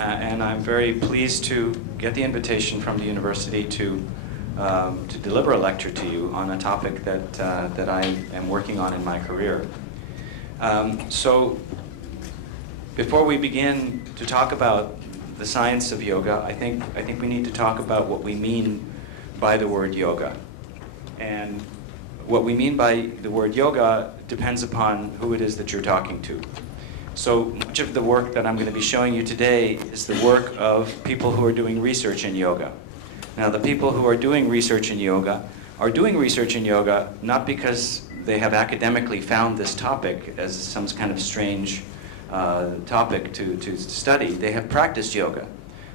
and I'm very pleased to get the invitation from the university to deliver a lecture to you on a topic that I am working on in my career. So before we begin to talk about the science of yoga, I think we need to talk about what we mean by the word yoga. And what we mean by the word yoga depends upon who it is that you're talking to. So much of the work that I'm going to be showing you today is the work of people who are doing research in yoga. Now, the people who are doing research in yoga are doing research in yoga not because they have academically found this topic as some kind of strange topic to study. They have practiced yoga.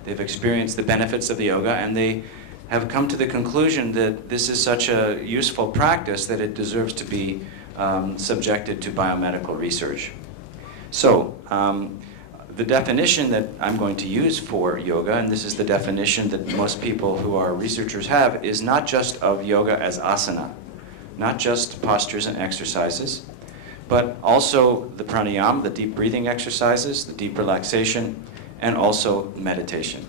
They've experienced the benefits of the yoga, and they have come to the conclusion that this is such a useful practice that it deserves to be subjected to biomedical research. So, the definition that I'm going to use for yoga, and this is the definition that most people who are researchers have, is not just of yoga as asana, not just postures and exercises, but also the pranayama, the deep breathing exercises, the deep relaxation, and also meditation.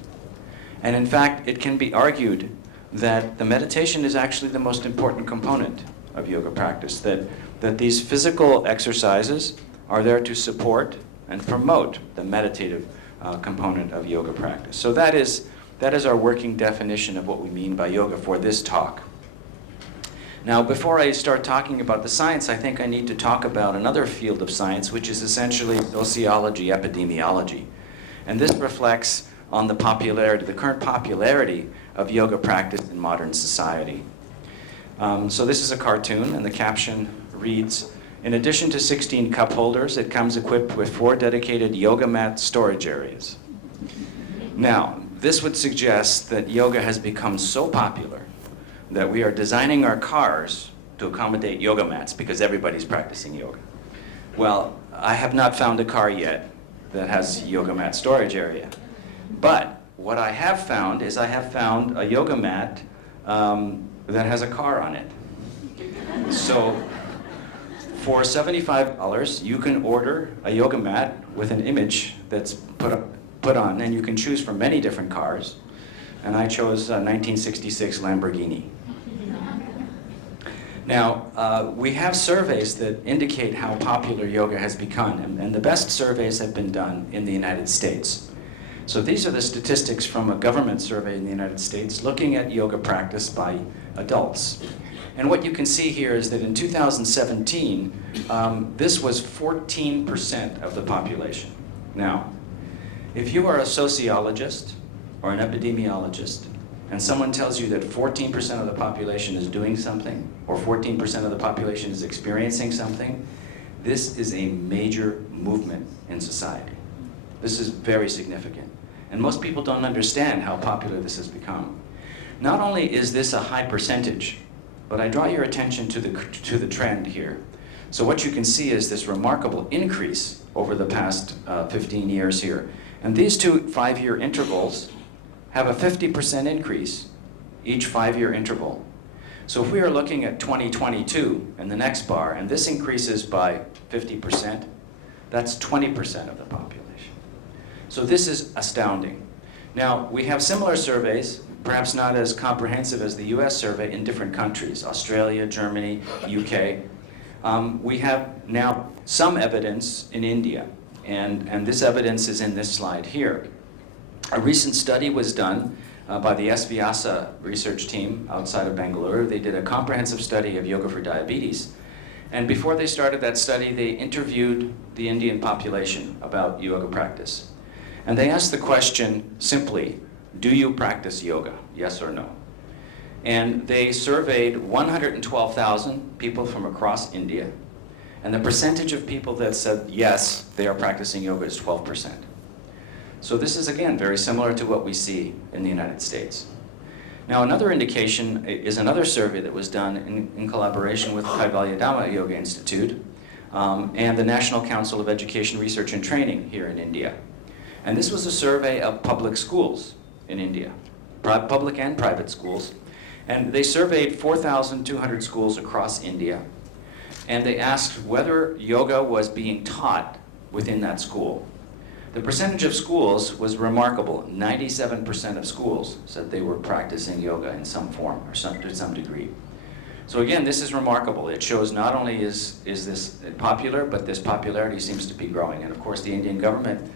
And in fact, it can be argued that the meditation is actually the most important component of yoga practice, that these physical exercises are there to support and promote the meditative component of yoga practice. So that is our working definition of what we mean by yoga for this talk. Now, before I start talking about the science, I think I need to talk about another field of science, which is essentially sociology, epidemiology. And this reflects on the current popularity of yoga practice in modern society. So this is a cartoon, and the caption reads, "In addition to 16 cup holders, it comes equipped with 4 dedicated yoga mat storage areas." Now, this would suggest that yoga has become so popular that we are designing our cars to accommodate yoga mats because everybody's practicing yoga. Well, I have not found a car yet that has yoga mat storage area. But what I have found is I have found a yoga mat that has a car on it. So for $75, you can order a yoga mat with an image that's put on, and you can choose from many different cars. And I chose a 1966 Lamborghini. Now, we have surveys that indicate how popular yoga has become, and the best surveys have been done in the United States. So these are the statistics from a government survey in the United States looking at yoga practice by adults. And what you can see here is that in 2017, this was 14% of the population. Now, if you are a sociologist or an epidemiologist, and someone tells you that 14% of the population is doing something, or 14% of the population is experiencing something, this is a major movement in society. This is very significant. And most people don't understand how popular this has become. Not only is this a high percentage, but I draw your attention to the trend here. So what you can see is this remarkable increase over the past 15 years here. And these two 5-year intervals have a 50% increase each 5-year interval. So if we are looking at 2022 in the next bar, and this increases by 50%, that's 20% of the population. So this is astounding. Now, we have similar surveys, perhaps not as comprehensive as the US survey, in different countries, Australia, Germany, UK. We have now some evidence in India, and this evidence is in this slide here. A recent study was done by the SVASA research team outside of Bangalore. They did a comprehensive study of yoga for diabetes. And before they started that study, they interviewed the Indian population about yoga practice. And they asked the question simply, do you practice yoga, yes or no? And they surveyed 112,000 people from across India. And the percentage of people that said yes, they are practicing yoga is 12%. So this is, again, very similar to what we see in the United States. Now, another indication is another survey that was done in collaboration with the Kaivalyadhamma Yoga Institute and the National Council of Education, Research and Training here in India. And this was a survey of public schools in India, public and private schools. And they surveyed 4,200 schools across India. And they asked whether yoga was being taught within that school. The percentage of schools was remarkable. 97% of schools said they were practicing yoga in some form or to some degree. So again, this is remarkable. It shows not only is this popular, but this popularity seems to be growing. And of course, the Indian government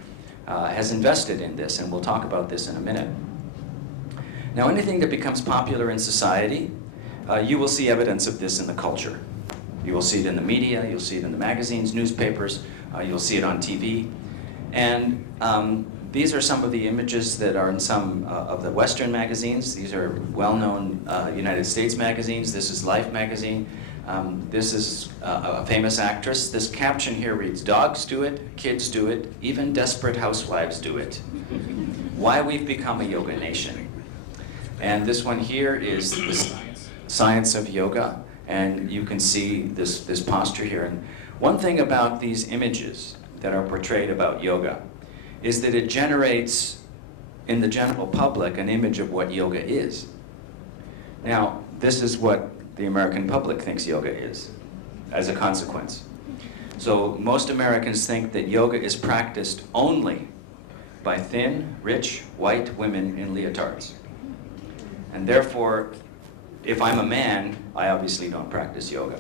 has invested in this, and we'll talk about this in a minute. Now, anything that becomes popular in society, you will see evidence of this in the culture. You will see it in the media, you'll see it in the magazines, newspapers, you'll see it on TV. And these are some of the images that are in some of the Western magazines. These are well-known United States magazines. This is Life magazine. This is a famous actress. This caption here reads, "Dogs do it, kids do it, even desperate housewives do it." Why we've become a yoga nation. And this one here is the science of yoga. And you can see this posture here. And one thing about these images that are portrayed about yoga is that it generates in the general public an image of what yoga is. Now, this is what the American public thinks yoga is, as a consequence. So most Americans think that yoga is practiced only by thin, rich, white women in leotards. And therefore, if I'm a man, I obviously don't practice yoga.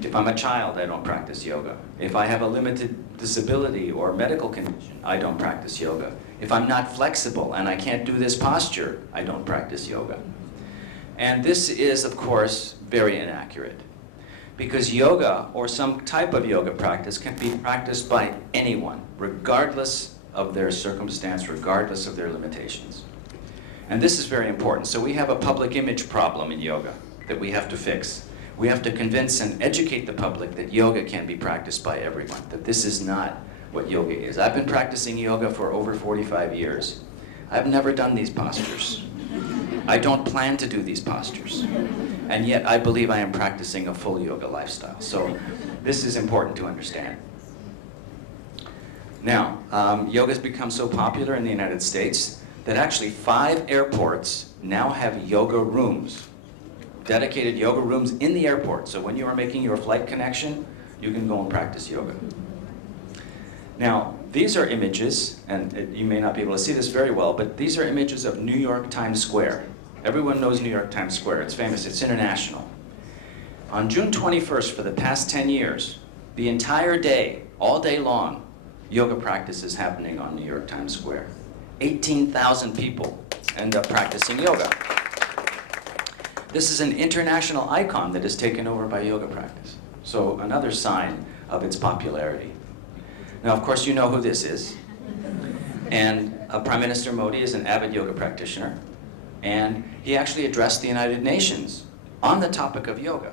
If I'm a child, I don't practice yoga. If I have a limited disability or medical condition, I don't practice yoga. If I'm not flexible and I can't do this posture, I don't practice yoga. And this is, of course, very inaccurate. Because yoga, or some type of yoga practice, can be practiced by anyone, regardless of their circumstance, regardless of their limitations. And this is very important. So we have a public image problem in yoga that we have to fix. We have to convince and educate the public that yoga can be practiced by everyone, that this is not what yoga is. I've been practicing yoga for over 45 years. I've never done these postures. I don't plan to do these postures. And yet I believe I am practicing a full yoga lifestyle. So this is important to understand. Now, yoga has become so popular in the United States that actually 5 airports now have yoga rooms, dedicated yoga rooms in the airport. So when you are making your flight connection, you can go and practice yoga. Now, these are images, and you may not be able to see this very well, but these are images of New York Times Square. Everyone knows New York Times Square. It's famous. It's international. On June 21st, for the past 10 years, the entire day, all day long, yoga practice is happening on New York Times Square. 18,000 people end up practicing yoga. This is an international icon that is taken over by yoga practice. So another sign of its popularity. Now, of course, you know who this is. And Prime Minister Modi is an avid yoga practitioner. And he actually addressed the United Nations on the topic of yoga.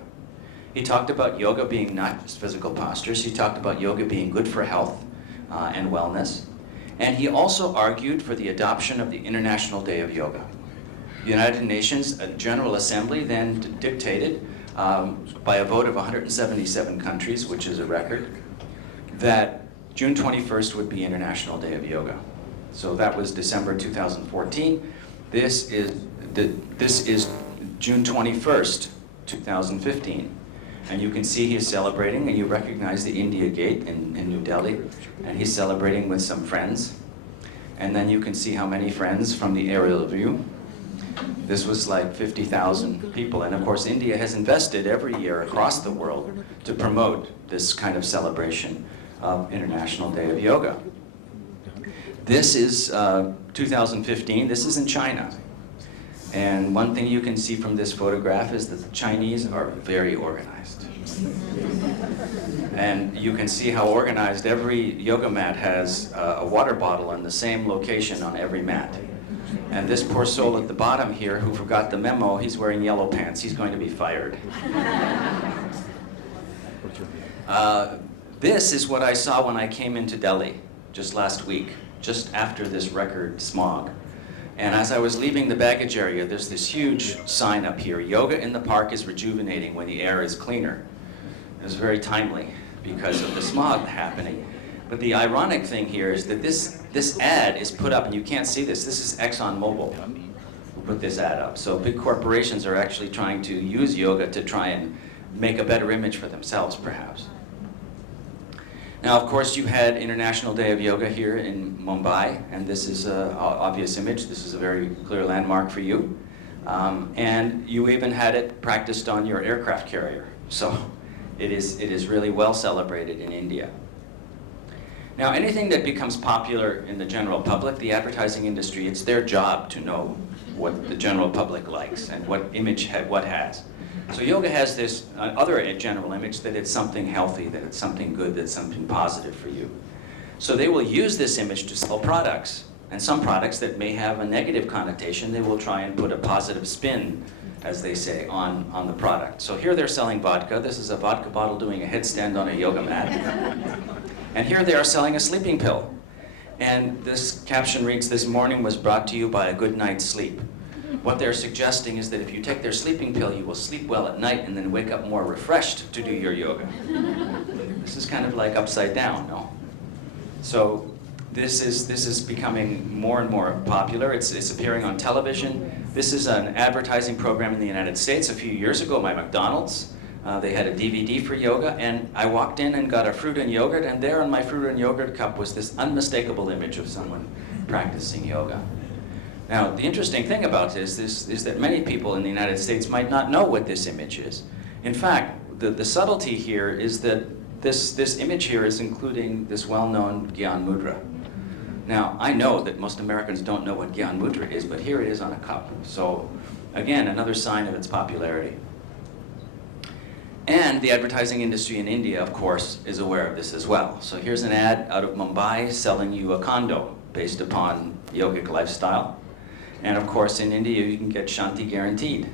He talked about yoga being not just physical postures. He talked about yoga being good for health and wellness. And he also argued for the adoption of the International Day of Yoga. The United Nations General Assembly then dictated, by a vote of 177 countries, which is a record, that June 21st would be International Day of Yoga. So that was December 2014. This is June 21st, 2015. And you can see he's celebrating, and you recognize the India Gate in New Delhi, and he's celebrating with some friends. And then you can see how many friends from the aerial view. This was like 50,000 people. And of course, India has invested every year across the world to promote this kind of celebration of International Day of Yoga. This is 2015. This is in China. And one thing you can see from this photograph is that the Chinese are very organized. And you can see how organized every yoga mat has a water bottle in the same location on every mat. And this poor soul at the bottom here who forgot the memo, he's wearing yellow pants. He's going to be fired. This is what I saw when I came into Delhi just last week, just after this record smog. And as I was leaving the baggage area, there's this huge sign up here, "Yoga in the park is rejuvenating when the air is cleaner." It was very timely because of the smog happening. But the ironic thing here is that this ad is put up, and you can't see this. This is ExxonMobil who put this ad up. So big corporations are actually trying to use yoga to try and make a better image for themselves, perhaps. Now, of course, you had International Day of Yoga here in Mumbai, and this is an obvious image. This is a very clear landmark for you. And you even had it practiced on your aircraft carrier. So it is really well celebrated in India. Now, anything that becomes popular in the general public, the advertising industry, it's their job to know what the general public likes and what image what has. So yoga has this other general image that it's something healthy, that it's something good, that it's something positive for you. So they will use this image to sell products. And some products that may have a negative connotation, they will try and put a positive spin, as they say, on the product. So here they're selling vodka. This is a vodka bottle doing a headstand on a yoga mat. And here they are selling a sleeping pill. And this caption reads, "This morning was brought to you by a good night's sleep." What they're suggesting is that if you take their sleeping pill, you will sleep well at night and then wake up more refreshed to do your yoga. This is kind of like upside down, no? So this is becoming more and more popular. It's appearing on television. This is an advertising program in the United States. A few years ago, my McDonald's, they had a DVD for yoga, and I walked in and got a fruit and yogurt, and there on my fruit and yogurt cup was this unmistakable image of someone practicing yoga. Now, the interesting thing about this is that many people in the United States might not know what this image is. In fact, the subtlety here is that this image here is including this well-known Gyan Mudra. Now, I know that most Americans don't know what Gyan Mudra is, but here it is on a cup. So, again, another sign of its popularity. And the advertising industry in India, of course, is aware of this as well. So here's an ad out of Mumbai selling you a condo based upon yogic lifestyle. And of course, in India, you can get Shanti guaranteed.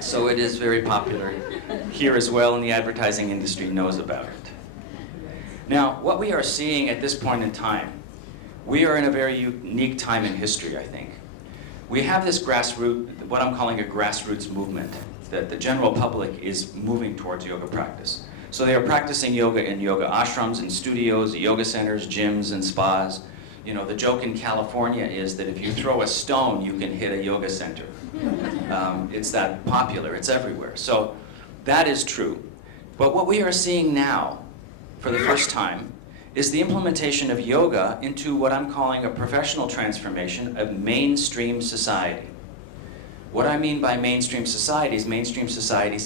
So it is very popular here as well, and the advertising industry knows about it. Now, what we are seeing at this point in time, we are in a very unique time in history, I think. We have this grassroots, what I'm calling a grassroots movement, that the general public is moving towards yoga practice. So they are practicing yoga in yoga ashrams, in studios, yoga centers, gyms, and spas. You know, the joke in California is that if you throw a stone, you can hit a yoga center. It's that popular, it's everywhere. So that is true. But what we are seeing now, for the first time, is the implementation of yoga into what I'm calling a professional transformation of mainstream society. What I mean by mainstream society's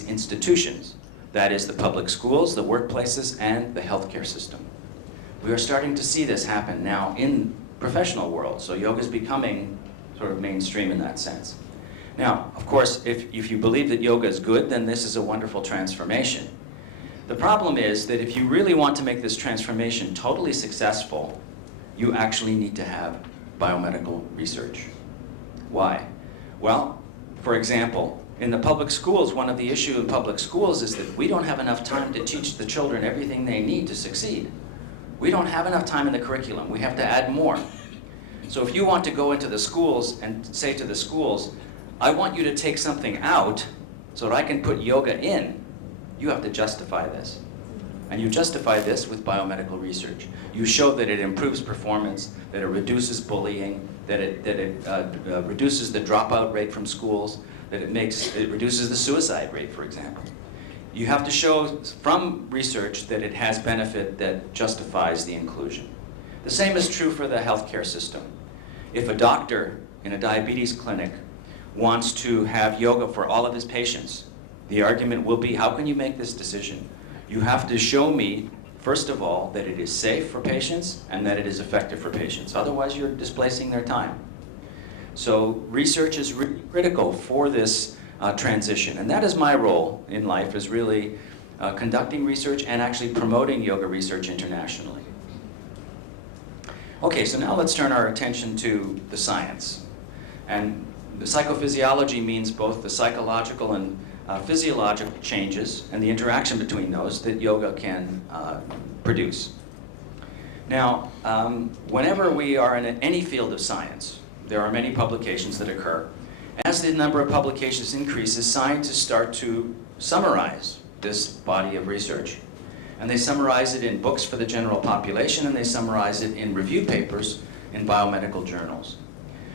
institutions. That is the public schools, the workplaces, and the healthcare system. We are starting to see this happen now in professional world, so yoga is becoming sort of mainstream in that sense. Now, of course, if you believe that yoga is good, then this is a wonderful transformation. The problem is that if you really want to make this transformation totally successful, you actually need to have biomedical research. Why? Well, for example, in the public schools, one of the issues in public schools is that we don't have enough time to teach the children everything they need to succeed. We don't have enough time in the curriculum. We have to add more. So if you want to go into the schools and say to the schools, I want you to take something out so that I can put yoga in, you have to justify this. And you justify this with biomedical research. You show that it improves performance, that it reduces bullying, that it reduces the dropout rate from schools, that it reduces the suicide rate, for example. You have to show from research that it has benefit that justifies the inclusion. The same is true for the healthcare system. If a doctor in a diabetes clinic wants to have yoga for all of his patients, the argument will be, how can you make this decision? You have to show me, first of all, that it is safe for patients and that it is effective for patients. Otherwise, you're displacing their time. So research is really critical for this transition. And that is my role in life, is really conducting research and actually promoting yoga research internationally. Okay, so now let's turn our attention to the science. And the psychophysiology means both the psychological and physiological changes and the interaction between those that yoga can produce. Now, whenever we are in any field of science, there are many publications that occur. As the number of publications increases, scientists start to summarize this body of research. And they summarize it in books for the general population, and they summarize it in review papers in biomedical journals.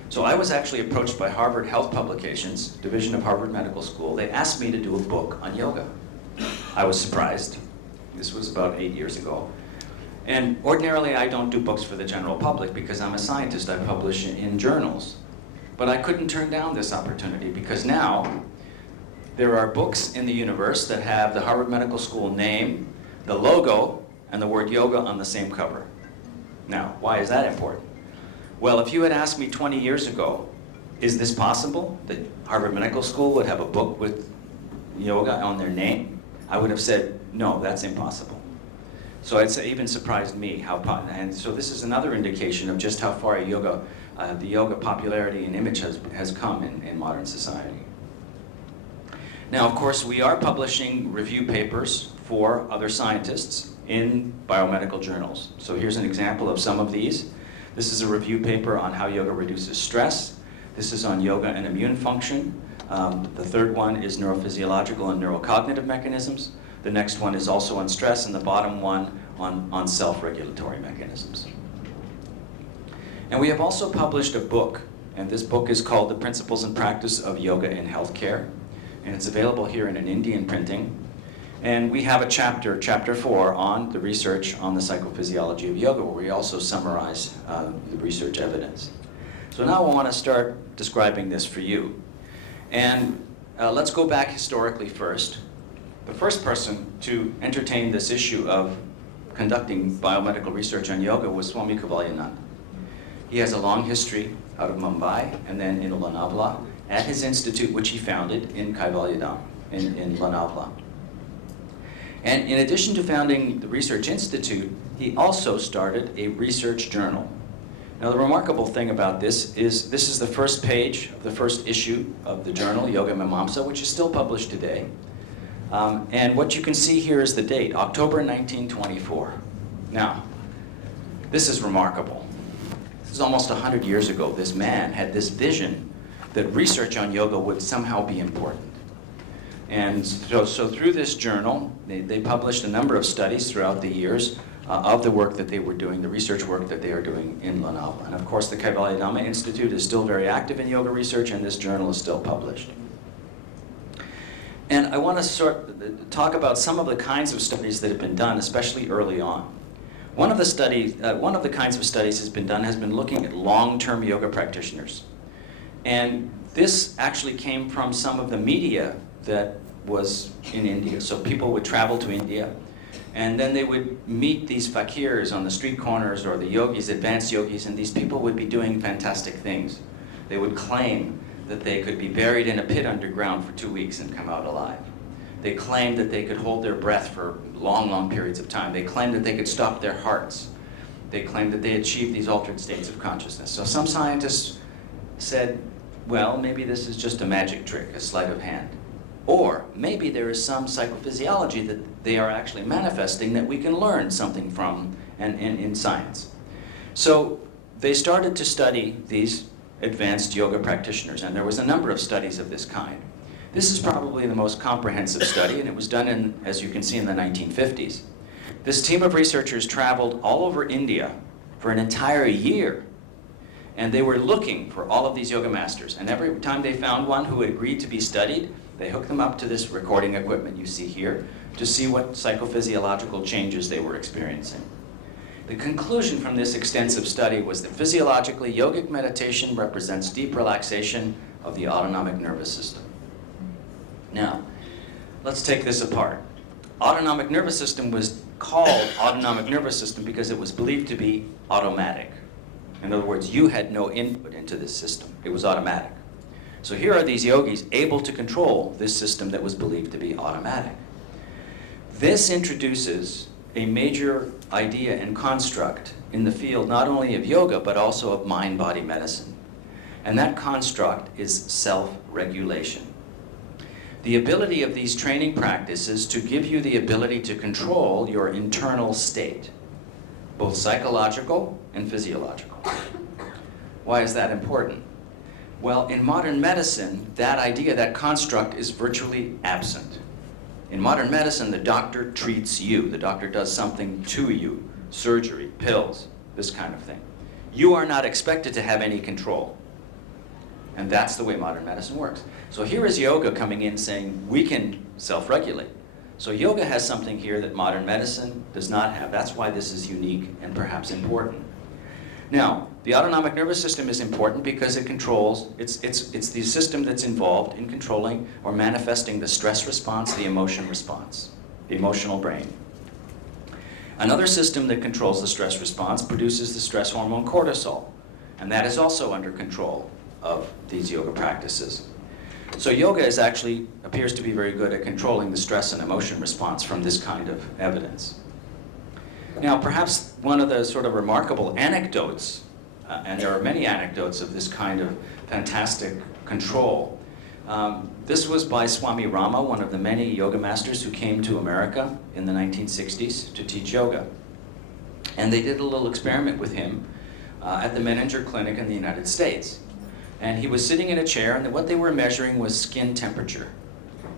So I was actually approached by Harvard Health Publications, division of Harvard Medical School. They asked me to do a book on yoga. I was surprised. This was about 8 years ago. And ordinarily, I don't do books for the general public because I'm a scientist. I publish in journals. But I couldn't turn down this opportunity because now there are books in the universe that have the Harvard Medical School name, the logo, and the word yoga on the same cover. Now, why is that important? Well, if you had asked me 20 years ago, is this possible that Harvard Medical School would have a book with yoga on their name? I would have said, no, that's impossible. So it's even surprised me and so this is another indication of just how far the yoga popularity and image has come in modern society. Now, of course, we are publishing review papers for other scientists in biomedical journals. So here's an example of some of these. This is a review paper on how yoga reduces stress. This is on yoga and immune function. The third one is neurophysiological and neurocognitive mechanisms. The next one is also on stress, and the bottom one on self-regulatory mechanisms. And we have also published a book, and this book is called The Principles and Practice of Yoga in Healthcare, and it's available here in an Indian printing. And we have a chapter 4, on the research on the psychophysiology of yoga, where we also summarize the research evidence. So now I want to start describing this for you. And let's go back historically first. The first person to entertain this issue of conducting biomedical research on yoga was Swami Kaivalyananda. He has a long history out of Mumbai and then in Lonavala at his institute, which he founded in Kaivalyadam, in Lonavala. And in addition to founding the Research Institute, he also started a research journal. Now, the remarkable thing about this is the first page of the first issue of the journal, Yoga Mimamsa, which is still published today. And what you can see here is the date, October 1924. Now, this is remarkable. This is almost 100 years ago. This man had this vision that research on yoga would somehow be important. And so through this journal, they published a number of studies throughout the years of the work that they were doing, the research work that they are doing in Lonavala. And of course, the Kaivalyadama Institute is still very active in yoga research, and this journal is still published. And I want to talk about some of the kinds of studies that have been done, especially early on. One of the kinds of studies has been looking at long-term yoga practitioners. And this actually came from some of the media that was in India. So people would travel to India, and then they would meet these fakirs on the street corners, or the yogis, advanced yogis, and these people would be doing fantastic things. They would claim that they could be buried in a pit underground for 2 weeks and come out alive. They claimed that they could hold their breath for long, long periods of time. They claimed that they could stop their hearts. They claimed that they achieved these altered states of consciousness. So some scientists said, well, maybe this is just a magic trick, a sleight of hand. Or maybe there is some psychophysiology that they are actually manifesting that we can learn something from in science. So they started to study these advanced yoga practitioners, and there was a number of studies of this kind. This is probably the most comprehensive study, and it was done in, as you can see, in the 1950s. This team of researchers traveled all over India for an entire year, and they were looking for all of these yoga masters. And every time they found one who agreed to be studied, they hooked them up to this recording equipment you see here to see what psychophysiological changes they were experiencing. The conclusion from this extensive study was that physiologically, yogic meditation represents deep relaxation of the autonomic nervous system. Now, let's take this apart. Autonomic nervous system was called autonomic nervous system because it was believed to be automatic. In other words, you had no input into this system. It was automatic. So here are these yogis able to control this system that was believed to be automatic. This introduces a major idea and construct in the field not only of yoga, but also of mind-body medicine. And that construct is self-regulation. The ability of these training practices to give you the ability to control your internal state, both psychological and physiological. Why is that important? Well, in modern medicine, that idea, that construct is virtually absent. In modern medicine, the doctor treats you. The doctor does something to you, surgery, pills, this kind of thing. You are not expected to have any control. And that's the way modern medicine works. So here is yoga coming in saying, we can self-regulate. So yoga has something here that modern medicine does not have. That's why this is unique and perhaps important. Now, the autonomic nervous system is important because it controls, it's the system that's involved in controlling or manifesting the stress response, the emotion response, the emotional brain. Another system that controls the stress response produces the stress hormone cortisol, and that is also under control of these yoga practices. So yoga appears to be very good at controlling the stress and emotion response from this kind of evidence. Now, perhaps one of the sort of remarkable anecdotes, and there are many anecdotes of this kind of fantastic control, this was by Swami Rama, one of the many yoga masters who came to America in the 1960s to teach yoga. And they did a little experiment with him at the Menninger Clinic in the United States. And he was sitting in a chair, and what they were measuring was skin temperature.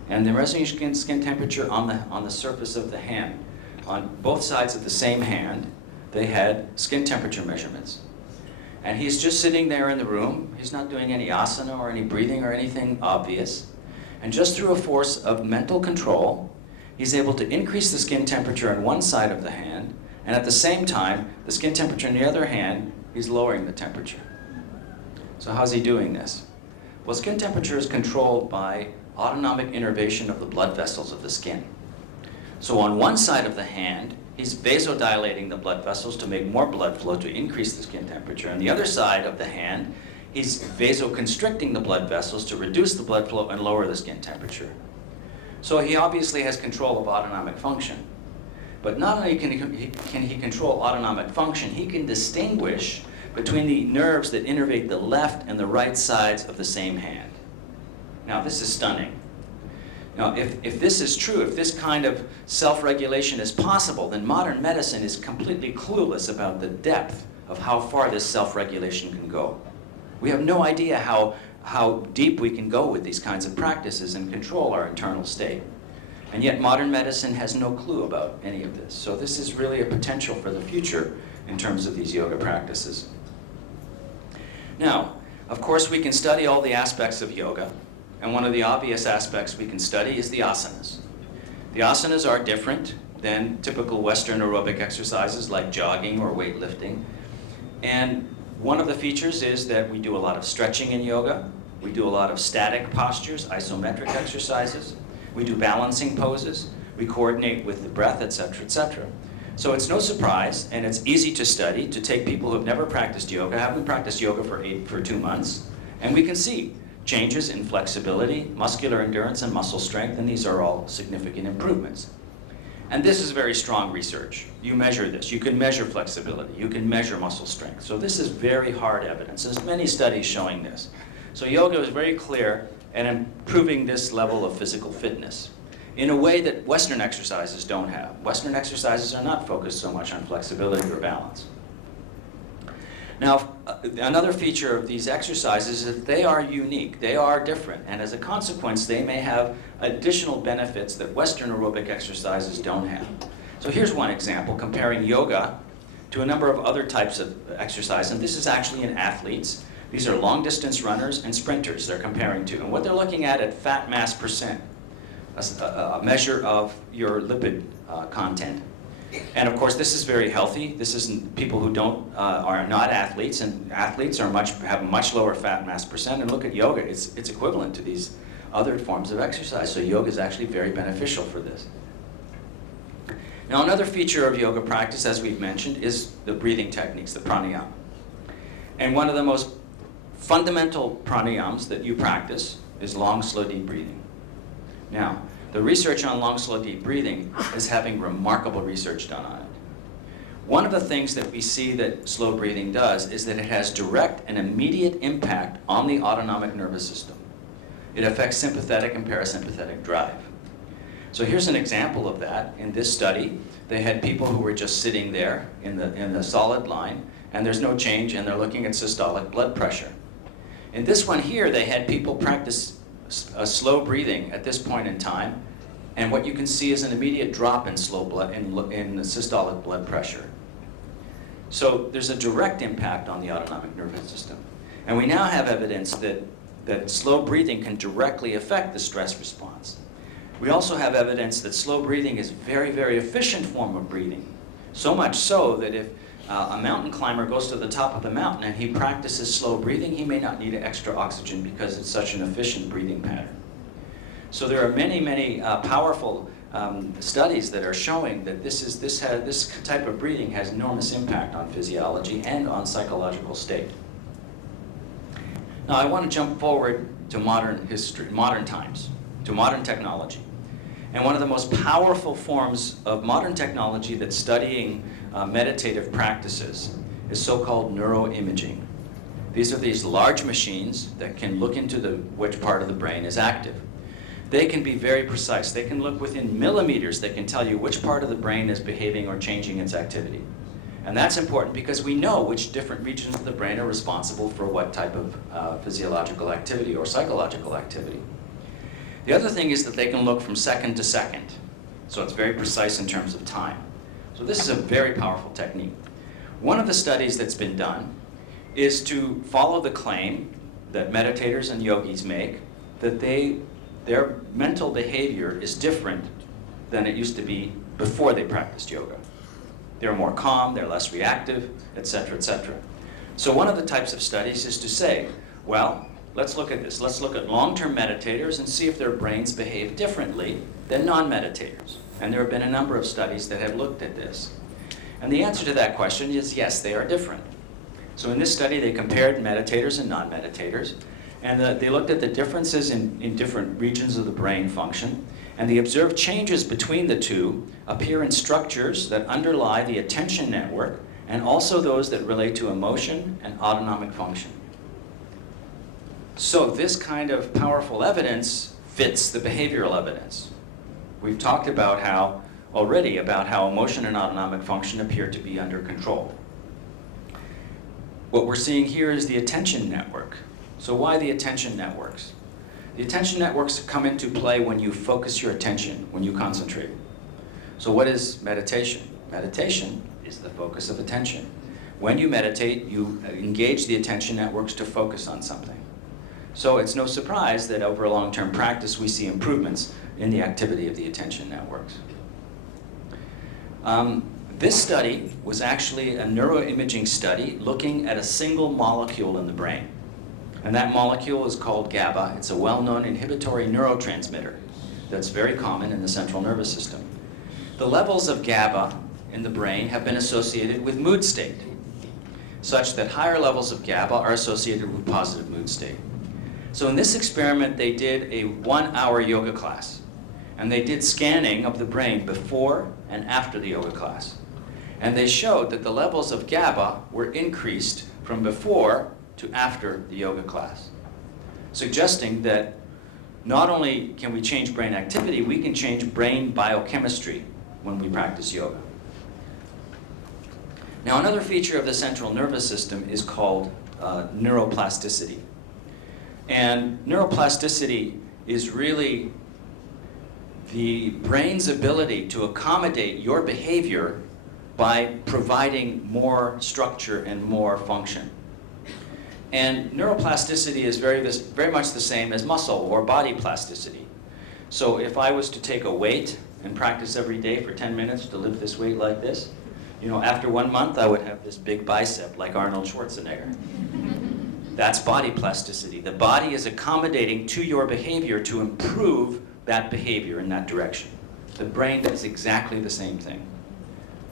And they're measuring skin temperature on the surface of the hand. On both sides of the same hand, they had skin temperature measurements. And he's just sitting there in the room. He's not doing any asana or any breathing or anything obvious. And just through a force of mental control, he's able to increase the skin temperature on one side of the hand, and at the same time, the skin temperature on the other hand, he's lowering the temperature. So how's he doing this? Well, skin temperature is controlled by autonomic innervation of the blood vessels of the skin. So on one side of the hand, he's vasodilating the blood vessels to make more blood flow to increase the skin temperature. On the other side of the hand, he's vasoconstricting the blood vessels to reduce the blood flow and lower the skin temperature. So he obviously has control of autonomic function. But not only can he control autonomic function, he can distinguish between the nerves that innervate the left and the right sides of the same hand. Now, this is stunning. Now, if this is true, if this kind of self-regulation is possible, then modern medicine is completely clueless about the depth of how far this self-regulation can go. We have no idea how deep we can go with these kinds of practices and control our internal state. And yet modern medicine has no clue about any of this. So this is really a potential for the future in terms of these yoga practices. Now, of course, we can study all the aspects of yoga. And one of the obvious aspects we can study is the asanas. The asanas are different than typical Western aerobic exercises like jogging or weightlifting. And one of the features is that we do a lot of stretching in yoga. We do a lot of static postures, isometric exercises. We do balancing poses. We coordinate with the breath, etc., etc. So it's no surprise, and it's easy to study, to take people who have never practiced yoga, have them practice yoga for 2 months, and we can see changes in flexibility, muscular endurance, and muscle strength, and these are all significant improvements. And this is very strong research. You measure this. You can measure flexibility. You can measure muscle strength. So this is very hard evidence. There's many studies showing this. So yoga is very clear at improving this level of physical fitness in a way that Western exercises don't have. Western exercises are not focused so much on flexibility or balance. Now, another feature of these exercises is that they are unique, they are different, and as a consequence, they may have additional benefits that Western aerobic exercises don't have. So here's one example, comparing yoga to a number of other types of exercise, and this is actually in athletes. These are long-distance runners and sprinters they're comparing to, and what they're looking at fat mass percent, a measure of your lipid content. And of course, this is very healthy. This isn't people who are not athletes, and athletes have much lower fat mass percent. And look at yoga; it's equivalent to these other forms of exercise. So yoga is actually very beneficial for this. Now, another feature of yoga practice, as we've mentioned, is the breathing techniques, the pranayama. And one of the most fundamental pranayams that you practice is long, slow, deep breathing. Now, the research on long, slow, deep breathing is having remarkable research done on it. One of the things that we see that slow breathing does is that it has direct and immediate impact on the autonomic nervous system. It affects sympathetic and parasympathetic drive. So here's an example of that. In this study, they had people who were just sitting there in the solid line, and there's no change, and they're looking at systolic blood pressure. In this one here, they had people practice slow breathing at this point in time, and what you can see is an immediate drop in in the systolic blood pressure. So there's a direct impact on the autonomic nervous system. And we now have evidence that slow breathing can directly affect the stress response. We also have evidence that slow breathing is a very, very efficient form of breathing. So much so that if a mountain climber goes to the top of the mountain and he practices slow breathing, he may not need extra oxygen because it's such an efficient breathing pattern. So there are many, many powerful studies that are showing that this type of breathing has enormous impact on physiology and on psychological state. Now I want to jump forward to modern history, modern times, to modern technology. And one of the most powerful forms of modern technology that's studying meditative practices is so-called neuroimaging. These are these large machines that can look into which part of the brain is active. They can be very precise. They can look within millimeters. They can tell you which part of the brain is behaving or changing its activity. And that's important because we know which different regions of the brain are responsible for what type of physiological activity or psychological activity. The other thing is that they can look from second to second. So it's very precise in terms of time. So this is a very powerful technique. One of the studies that's been done is to follow the claim that meditators and yogis make that their mental behavior is different than it used to be before they practiced yoga. They're more calm, they're less reactive, etc., etc. So one of the types of studies is to say, well, let's look at this. Let's look at long-term meditators and see if their brains behave differently than non-meditators. And there have been a number of studies that have looked at this. And the answer to that question is yes, they are different. So in this study, they compared meditators and non-meditators. And they looked at the differences in different regions of the brain function. And the observed changes between the two appear in structures that underlie the attention network and also those that relate to emotion and autonomic function. So this kind of powerful evidence fits the behavioral evidence. We've talked about how emotion and autonomic function appear to be under control. What we're seeing here is the attention network. So why the attention networks? The attention networks come into play when you focus your attention, when you concentrate. So what is meditation? Meditation is the focus of attention. When you meditate, you engage the attention networks to focus on something. So it's no surprise that over a long-term practice we see improvements in the activity of the attention networks. This study was actually a neuroimaging study looking at a single molecule in the brain. And that molecule is called GABA. It's a well-known inhibitory neurotransmitter that's very common in the central nervous system. The levels of GABA in the brain have been associated with mood state, such that higher levels of GABA are associated with positive mood state. So in this experiment, they did a 1-hour yoga class. And they did scanning of the brain before and after the yoga class. And they showed that the levels of GABA were increased from before to after the yoga class, suggesting that not only can we change brain activity, we can change brain biochemistry when we practice yoga. Now, another feature of the central nervous system is called neuroplasticity. And neuroplasticity is really the brain's ability to accommodate your behavior by providing more structure and more function. And neuroplasticity is very much the same as muscle or body plasticity. So if I was to take a weight and practice every day for 10 minutes to lift this weight like this, after 1 month I would have this big bicep like Arnold Schwarzenegger. That's body plasticity. The body is accommodating to your behavior to improve that behavior in that direction. The brain does exactly the same thing.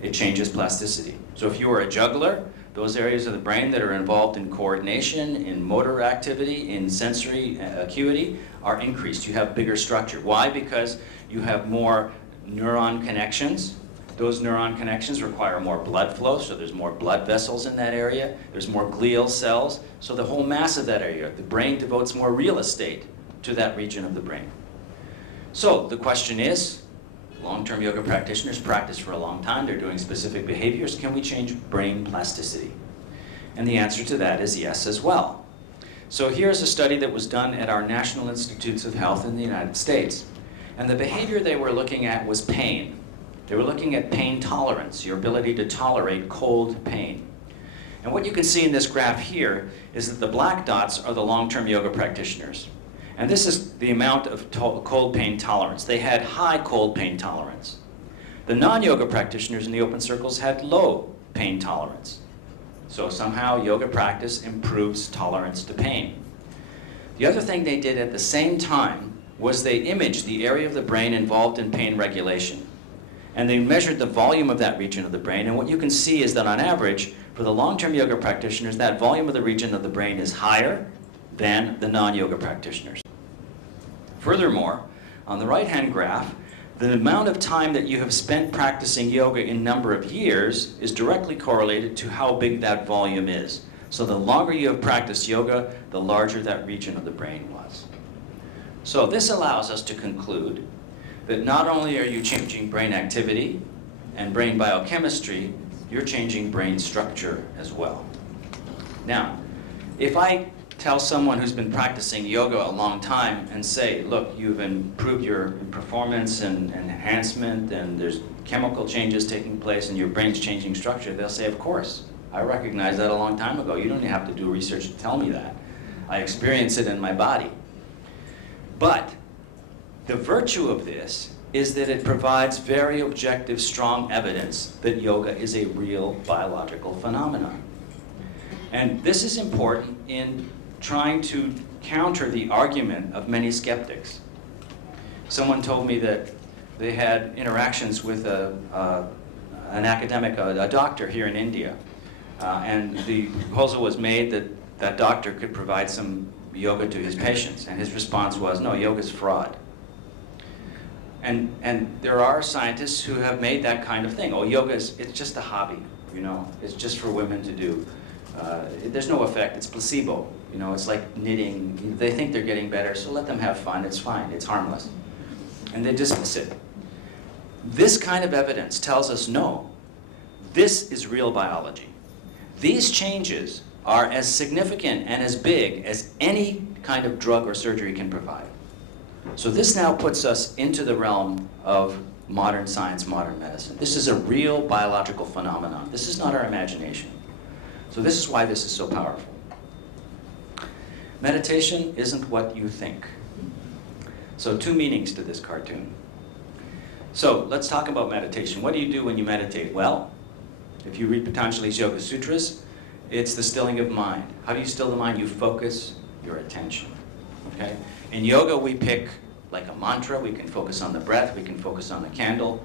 It changes plasticity. So if you are a juggler, those areas of the brain that are involved in coordination, in motor activity, in sensory acuity are increased. You have bigger structure. Why? Because you have more neuron connections. Those neuron connections require more blood flow, so there's more blood vessels in that area. There's more glial cells. So the whole mass of that area, the brain devotes more real estate to that region of the brain. So the question is, long-term yoga practitioners practice for a long time. They're doing specific behaviors. Can we change brain plasticity? And the answer to that is yes as well. So here's a study that was done at our National Institutes of Health in the United States. And the behavior they were looking at was pain. They were looking at pain tolerance, your ability to tolerate cold pain. And what you can see in this graph here is that the black dots are the long-term yoga practitioners. And this is the amount of cold pain tolerance. They had high cold pain tolerance. The non-yoga practitioners in the open circles had low pain tolerance. So somehow yoga practice improves tolerance to pain. The other thing they did at the same time was they imaged the area of the brain involved in pain regulation. And they measured the volume of that region of the brain. And what you can see is that on average, for the long-term yoga practitioners, that volume of the region of the brain is higher than the non-yoga practitioners. Furthermore, on the right-hand graph, the amount of time that you have spent practicing yoga in number of years is directly correlated to how big that volume is. So the longer you have practiced yoga, the larger that region of the brain was. So this allows us to conclude that not only are you changing brain activity and brain biochemistry, you're changing brain structure as well. Now, if I tell someone who's been practicing yoga a long time and say, look, you've improved your performance and enhancement, and there's chemical changes taking place and your brain's changing structure, they'll say, of course, I recognized that a long time ago. You don't even have to do research to tell me that. I experience it in my body. But the virtue of this is that it provides very objective, strong evidence that yoga is a real biological phenomenon. And this is important in trying to counter the argument of many skeptics. Someone told me that they had interactions with an academic, a doctor here in India, and the proposal was made that that doctor could provide some yoga to his patients, and his response was, no, yoga's fraud. And there are scientists who have made that kind of thing. Oh, it's just a hobby, you know, it's just for women to do. There's no effect, it's placebo. You know, it's like knitting. They think they're getting better, so let them have fun, it's fine, it's harmless. And they dismiss it. This kind of evidence tells us, no, this is real biology. These changes are as significant and as big as any kind of drug or surgery can provide. So this now puts us into the realm of modern science, modern medicine. This is a real biological phenomenon. This is not our imagination. So this is why this is so powerful. Meditation isn't what you think. So 2 meanings to this cartoon. So let's talk about meditation. What do you do when you meditate? Well, if you read Patanjali's Yoga Sutras, it's the stilling of mind. How do you still the mind? You focus your attention. Okay? In yoga, we pick like a mantra. We can focus on the breath. We can focus on the candle.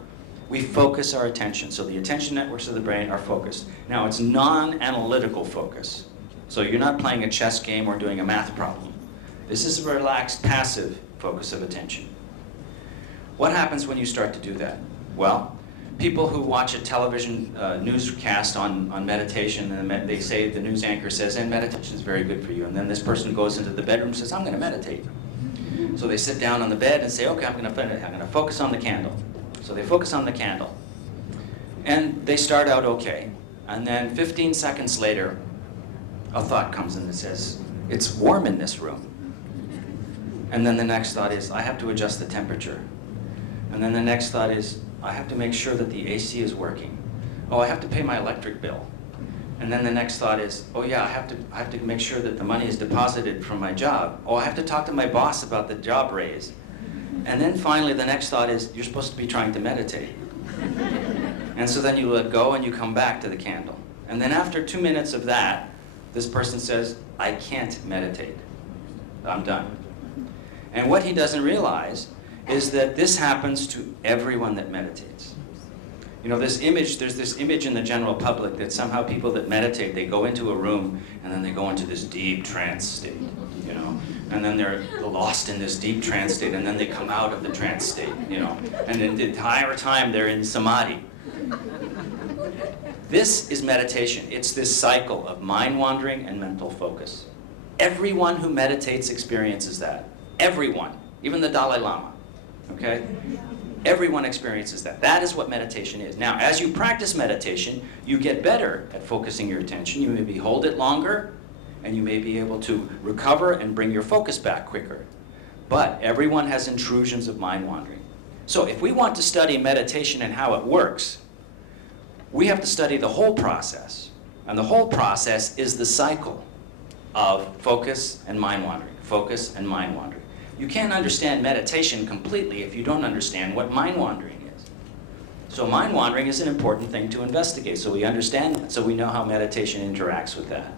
We focus our attention. So the attention networks of the brain are focused. Now, it's non-analytical focus. So you're not playing a chess game or doing a math problem. This is a relaxed, passive focus of attention. What happens when you start to do that? Well, people who watch a television newscast on meditation, and they say, the news anchor says, and meditation is very good for you. And then this person goes into the bedroom and says, I'm going to meditate. So they sit down on the bed and say, okay, I'm going to focus on the candle. So they focus on the candle. And they start out okay. And then 15 seconds later, a thought comes in that says, it's warm in this room. And then the next thought is, I have to adjust the temperature. And then the next thought is, I have to make sure that the AC is working. Oh, I have to pay my electric bill. And then the next thought is, oh yeah, I have to make sure that the money is deposited from my job. Oh, I have to talk to my boss about the job raise. And then finally the next thought is, you're supposed to be trying to meditate. And so then you let go and you come back to the candle. And then after 2 minutes of that, this person says, I can't meditate. I'm done. And what he doesn't realize is that this happens to everyone that meditates. You know, there's this image in the general public that somehow people that meditate, they go into a room and then they go into this deep trance state, you know, and then they're lost in this deep trance state, and then they come out of the trance state, you know, and then the entire time they're in samadhi. This is meditation. It's this cycle of mind wandering and mental focus. Everyone who meditates experiences that. Everyone, even the Dalai Lama, okay? Everyone experiences that. That is what meditation is. Now, as you practice meditation, you get better at focusing your attention. You maybe hold it longer, and you may be able to recover and bring your focus back quicker. But everyone has intrusions of mind wandering. So if we want to study meditation and how it works, we have to study the whole process. And the whole process is the cycle of focus and mind wandering, focus and mind wandering. You can't understand meditation completely if you don't understand what mind wandering is. So mind wandering is an important thing to investigate, so we understand that, so we know how meditation interacts with that.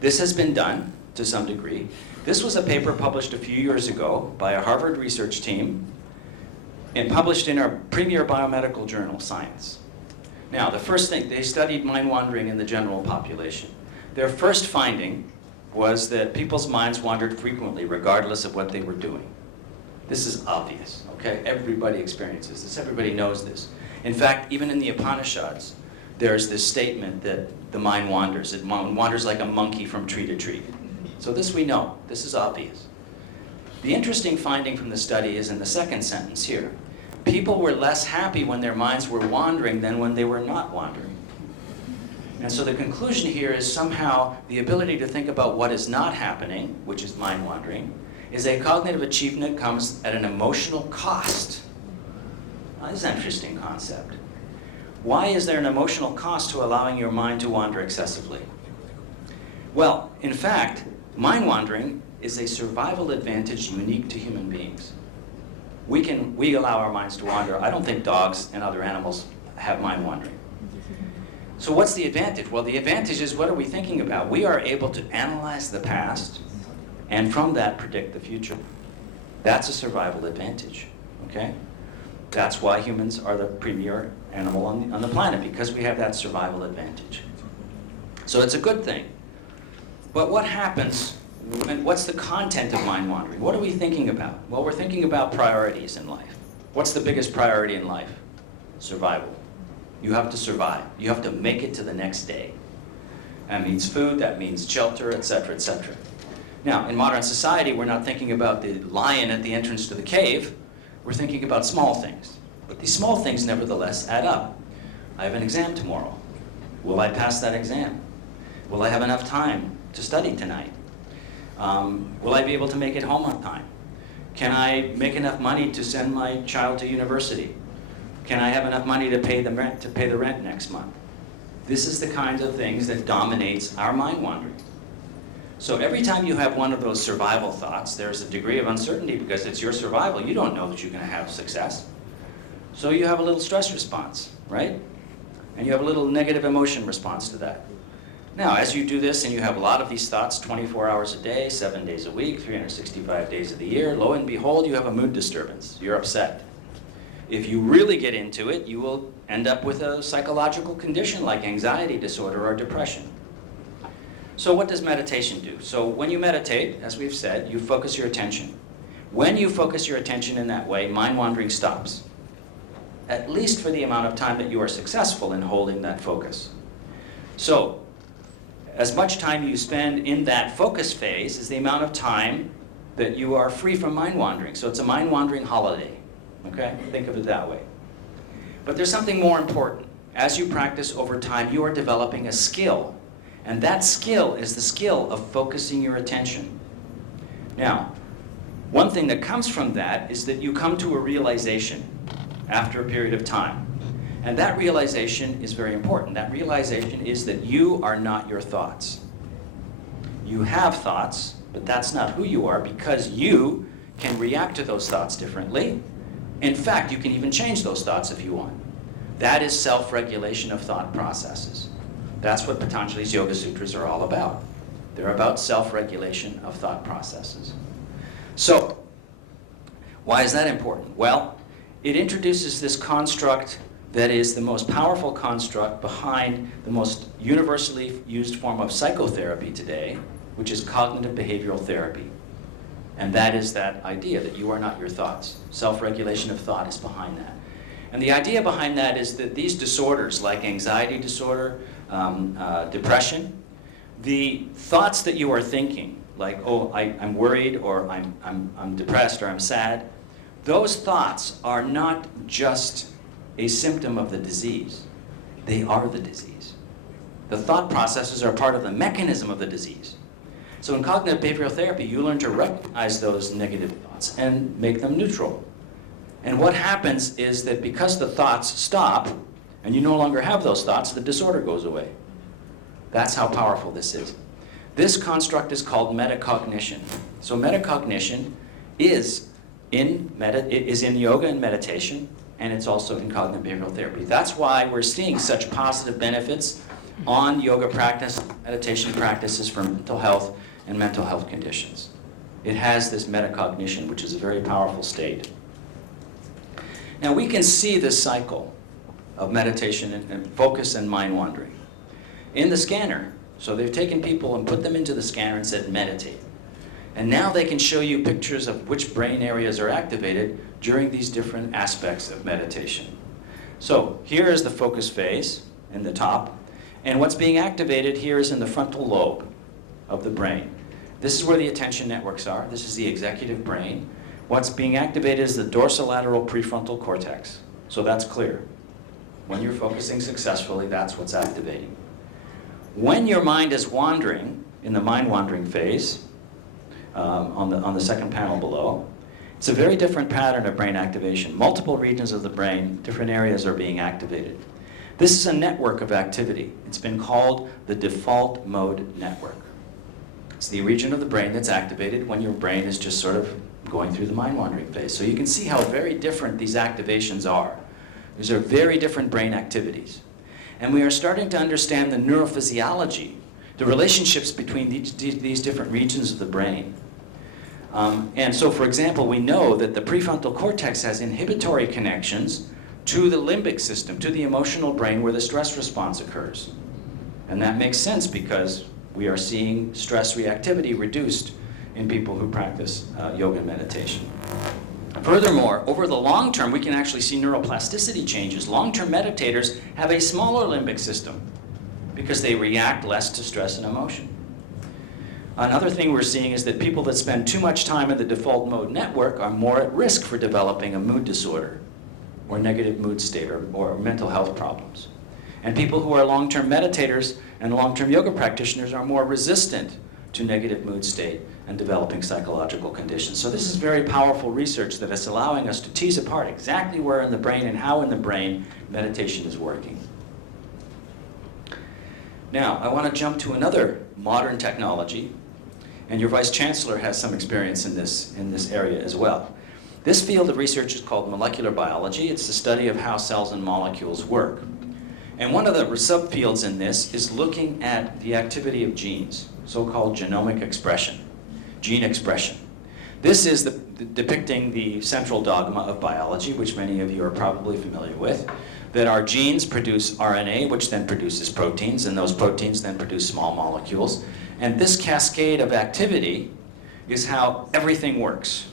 This has been done to some degree. This was a paper published a few years ago by a Harvard research team and published in our premier biomedical journal, Science. Now, the first thing, they studied mind wandering in the general population. Their first finding was that people's minds wandered frequently, regardless of what they were doing. This is obvious, okay? Everybody experiences this. Everybody knows this. In fact, even in the Upanishads, there's this statement that the mind wanders. It wanders like a monkey from tree to tree. So this we know. This is obvious. The interesting finding from the study is in the second sentence here. People were less happy when their minds were wandering than when they were not wandering. And so the conclusion here is somehow the ability to think about what is not happening, which is mind wandering, is a cognitive achievement that comes at an emotional cost. Now, this is an interesting concept. Why is there an emotional cost to allowing your mind to wander excessively? Well, in fact, mind wandering is a survival advantage unique to human beings. We allow our minds to wander. I don't think dogs and other animals have mind wandering. So what's the advantage? Well, the advantage is, what are we thinking about? We are able to analyze the past and from that predict the future. That's a survival advantage, okay? That's why humans are the premier animal on the planet, because we have that survival advantage. So it's a good thing. But what happens, what's the content of mind wandering? What are we thinking about? Well, we're thinking about priorities in life. What's the biggest priority in life? Survival. You have to survive. You have to make it to the next day. That means food, that means shelter, etc., etc. Now, in modern society, we're not thinking about the lion at the entrance to the cave. We're thinking about small things. But these small things, nevertheless, add up. I have an exam tomorrow. Will I pass that exam? Will I have enough time to study tonight? Will I be able to make it home on time? Can I make enough money to send my child to university? Can I have enough money to pay the rent next month? This is the kinds of things that dominates our mind wandering. So every time you have one of those survival thoughts, there's a degree of uncertainty because it's your survival. You don't know that you're going to have success. So you have a little stress response, right? And you have a little negative emotion response to that. Now, as you do this and you have a lot of these thoughts 24 hours a day, 7 days a week, 365 days of the year, lo and behold, you have a mood disturbance. You're upset. If you really get into it, you will end up with a psychological condition like anxiety disorder or depression. So what does meditation do? So when you meditate, as we've said, you focus your attention. When you focus your attention in that way, mind wandering stops, at least for the amount of time that you are successful in holding that focus. So as much time you spend in that focus phase is the amount of time that you are free from mind wandering. So it's a mind wandering holiday. Okay? Think of it that way. But there's something more important. As you practice over time, you are developing a skill. And that skill is the skill of focusing your attention. Now, one thing that comes from that is that you come to a realization after a period of time. And that realization is very important. That realization is that you are not your thoughts. You have thoughts, but that's not who you are, because you can react to those thoughts differently. In fact, you can even change those thoughts if you want. That is self-regulation of thought processes. That's what Patanjali's Yoga Sutras are all about. They're about self-regulation of thought processes. So, why is that important? Well, it introduces this construct that is the most powerful construct behind the most universally used form of psychotherapy today, which is cognitive behavioral therapy. And that is that idea that you are not your thoughts. Self-regulation of thought is behind that. And the idea behind that is that these disorders, like anxiety disorder, depression, the thoughts that you are thinking, like, oh, I'm worried, or I'm depressed, or I'm sad, those thoughts are not just a symptom of the disease. They are the disease. The thought processes are part of the mechanism of the disease. So in cognitive behavioral therapy, you learn to recognize those negative thoughts and make them neutral. And what happens is that because the thoughts stop, and you no longer have those thoughts, the disorder goes away. That's how powerful this is. This construct is called metacognition. So metacognition is in yoga and meditation, and it's also in cognitive behavioral therapy. That's why we're seeing such positive benefits on yoga practice, meditation practices for mental health and mental health conditions. It has this metacognition, which is a very powerful state. Now we can see this cycle of meditation and focus and mind wandering in the scanner. So they've taken people and put them into the scanner and said meditate. And now they can show you pictures of which brain areas are activated during these different aspects of meditation. So here is the focus phase in the top. And what's being activated here is in the frontal lobe of the brain. This is where the attention networks are. This is the executive brain. What's being activated is the dorsolateral prefrontal cortex. So that's clear. When you're focusing successfully, that's what's activating. When your mind is wandering, in the mind wandering phase, on the second panel below, it's a very different pattern of brain activation. Multiple regions of the brain, different areas are being activated. This is a network of activity. It's been called the default mode network. It's the region of the brain that's activated when your brain is just sort of going through the mind wandering phase. So you can see how very different these activations are. These are very different brain activities. And we are starting to understand the neurophysiology, the relationships between these different regions of the brain. And so, for example, we know that the prefrontal cortex has inhibitory connections to the limbic system, to the emotional brain where the stress response occurs. And that makes sense because we are seeing stress reactivity reduced in people who practice yoga and meditation. Furthermore, over the long term, we can actually see neuroplasticity changes. Long-term meditators have a smaller limbic system because they react less to stress and emotion. Another thing we're seeing is that people that spend too much time in the default mode network are more at risk for developing a mood disorder or negative mood state or mental health problems. And people who are long-term meditators and long-term yoga practitioners are more resistant to negative mood state and developing psychological conditions. So this is very powerful research that is allowing us to tease apart exactly where in the brain and how in the brain meditation is working. Now, I want to jump to another modern technology, and your Vice Chancellor has some experience in this area as well. This field of research is called molecular biology. It's the study of how cells and molecules work. And one of the subfields in this is looking at the activity of genes, so-called genomic expression, gene expression. This is depicting the central dogma of biology, which many of you are probably familiar with, that our genes produce RNA, which then produces proteins, and those proteins then produce small molecules. And this cascade of activity is how everything works.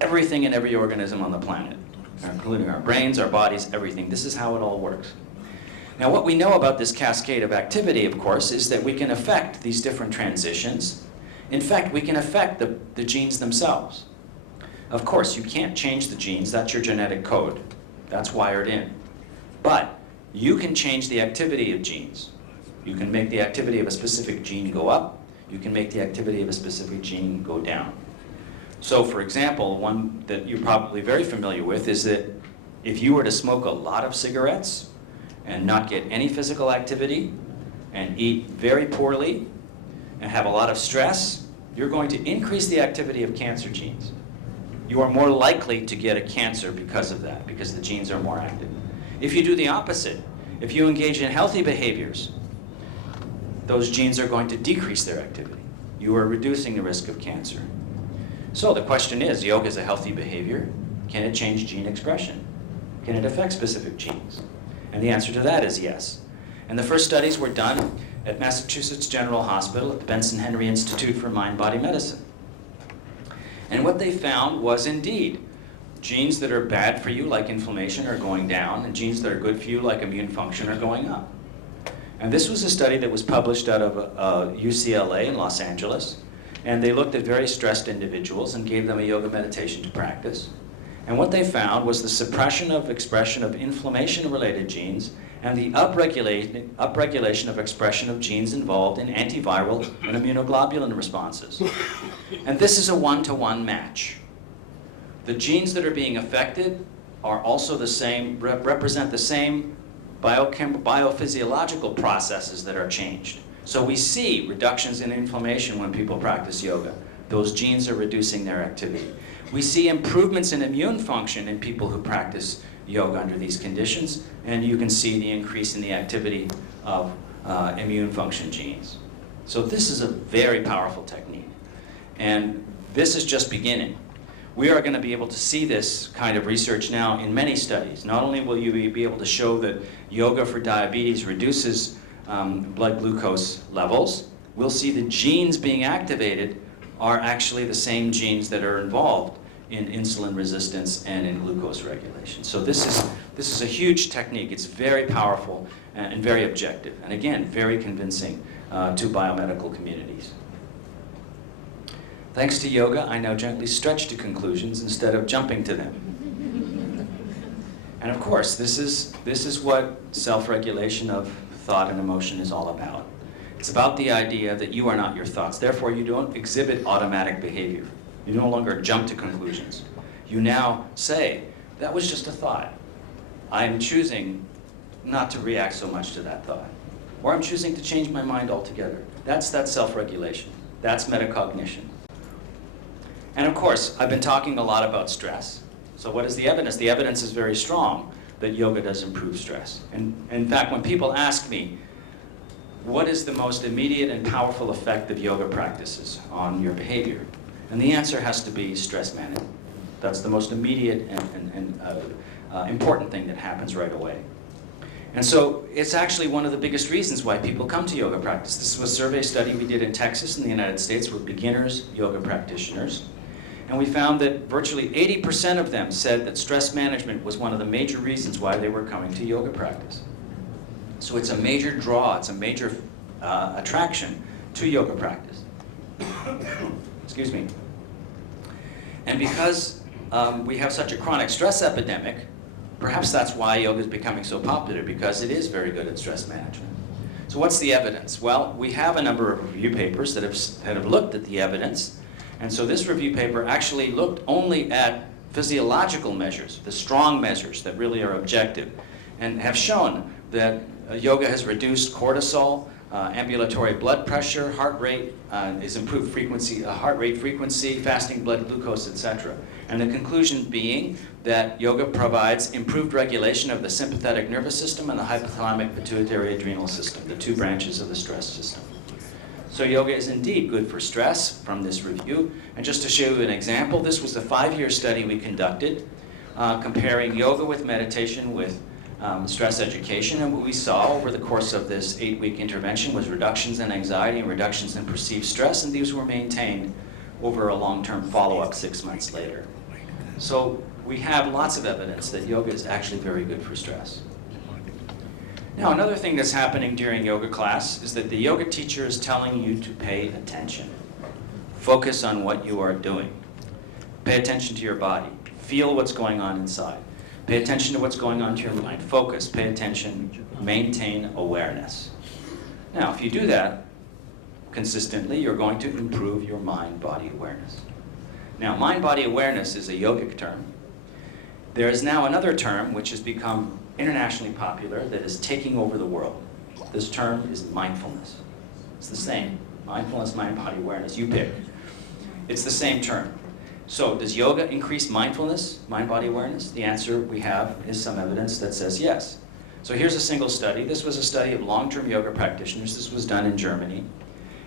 Everything in every organism on the planet, including our brains, our bodies, everything. This is how it all works. Now, what we know about this cascade of activity, of course, is that we can affect these different transitions. In fact, we can affect the genes themselves. Of course, you can't change the genes. That's your genetic code. That's wired in. But you can change the activity of genes. You can make the activity of a specific gene go up. You can make the activity of a specific gene go down. So, for example, one that you're probably very familiar with is that if you were to smoke a lot of cigarettes and not get any physical activity and eat very poorly and have a lot of stress, you're going to increase the activity of cancer genes. You are more likely to get a cancer because of that, because the genes are more active. If you do the opposite, if you engage in healthy behaviors, those genes are going to decrease their activity. You are reducing the risk of cancer. So the question is, yoga is a healthy behavior. Can it change gene expression? Can it affect specific genes? And the answer to that is yes. And the first studies were done at Massachusetts General Hospital at the Benson Henry Institute for Mind-Body Medicine. And what they found was indeed genes that are bad for you, like inflammation, are going down, and genes that are good for you, like immune function, are going up. And this was a study that was published out of UCLA in Los Angeles. And they looked at very stressed individuals and gave them a yoga meditation to practice. And what they found was the suppression of expression of inflammation-related genes and the upregulation of expression of genes involved in antiviral and immunoglobulin responses. And this is a one-to-one match. The genes that are being affected are also the same, represent the same biophysiological processes that are changed. So we see reductions in inflammation when people practice yoga. those genes are reducing their activity. We see improvements in immune function in people who practice yoga under these conditions, and you can see the increase in the activity of immune function genes. So this is a very powerful technique, and this is just beginning. We are going to be able to see this kind of research now in many studies. Not only will you be able to show that yoga for diabetes reduces blood glucose levels, we'll see the genes being activated are actually the same genes that are involved in insulin resistance and in glucose regulation. So this is a huge technique. It's very powerful and very objective, and again, very convincing to biomedical communities. Thanks to yoga, I now gently stretch to conclusions instead of jumping to them. And of course, this is what self-regulation of thought and emotion is all about. It's about the idea that you are not your thoughts. Therefore, you don't exhibit automatic behavior. You no longer jump to conclusions. You now say, that was just a thought. I am choosing not to react so much to that thought. Or I'm choosing to change my mind altogether. That's that self-regulation. That's metacognition. And of course, I've been talking a lot about stress. So what is the evidence? The evidence is very strong that yoga does improve stress. And in fact, when people ask me, what is the most immediate and powerful effect of yoga practices on your behavior? And the answer has to be stress management. That's the most immediate and important thing that happens right away. And so it's actually one of the biggest reasons why people come to yoga practice. This was a survey study we did in Texas in the United States with beginners yoga practitioners. And we found that virtually 80% of them said that stress management was one of the major reasons why they were coming to yoga practice. So it's a major draw, it's a major attraction to yoga practice. Excuse me. And because we have such a chronic stress epidemic, perhaps that's why yoga is becoming so popular, because it is very good at stress management. So what's the evidence? Well, we have a number of review papers that have looked at the evidence. And so this review paper actually looked only at physiological measures, the strong measures that really are objective, and have shown that yoga has reduced cortisol, ambulatory blood pressure, heart rate is improved frequency, heart rate frequency, fasting blood glucose, etc. And the conclusion being that yoga provides improved regulation of the sympathetic nervous system and the hypothalamic pituitary adrenal system, the two branches of the stress system. So yoga is indeed good for stress from this review. And just to show you an example, this was a 5-year study we conducted comparing yoga with meditation with stress education. And what we saw over the course of this 8-week intervention was reductions in anxiety and reductions in perceived stress, and these were maintained over a long-term follow-up 6 months later. So we have lots of evidence that yoga is actually very good for stress. Now, another thing that's happening during yoga class is that the yoga teacher is telling you to pay attention. Focus on what you are doing. Pay attention to your body. Feel what's going on inside. Pay attention to what's going on to your mind. Focus, pay attention, maintain awareness. Now, if you do that consistently, you're going to improve your mind-body awareness. Now, mind-body awareness is a yogic term. There is now another term which has become internationally popular that is taking over the world. This term is mindfulness. It's the same. Mindfulness, mind-body awareness, you pick. It's the same term. So does yoga increase mindfulness, mind-body awareness? The answer we have is some evidence that says yes. So here's a single study. This was a study of long-term yoga practitioners. This was done in Germany.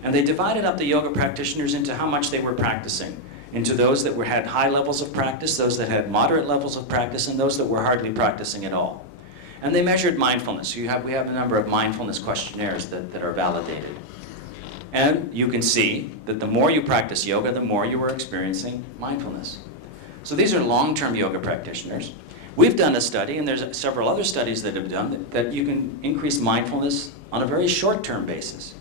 And they divided up the yoga practitioners into how much they were practicing, into those that had high levels of practice, those that had moderate levels of practice, and those that were hardly practicing at all. And they measured mindfulness. We have a number of mindfulness questionnaires that are validated. And you can see that the more you practice yoga, the more you are experiencing mindfulness. So these are long-term yoga practitioners. We've done a study, and there's several other studies that have done that you can increase mindfulness on a very short-term basis.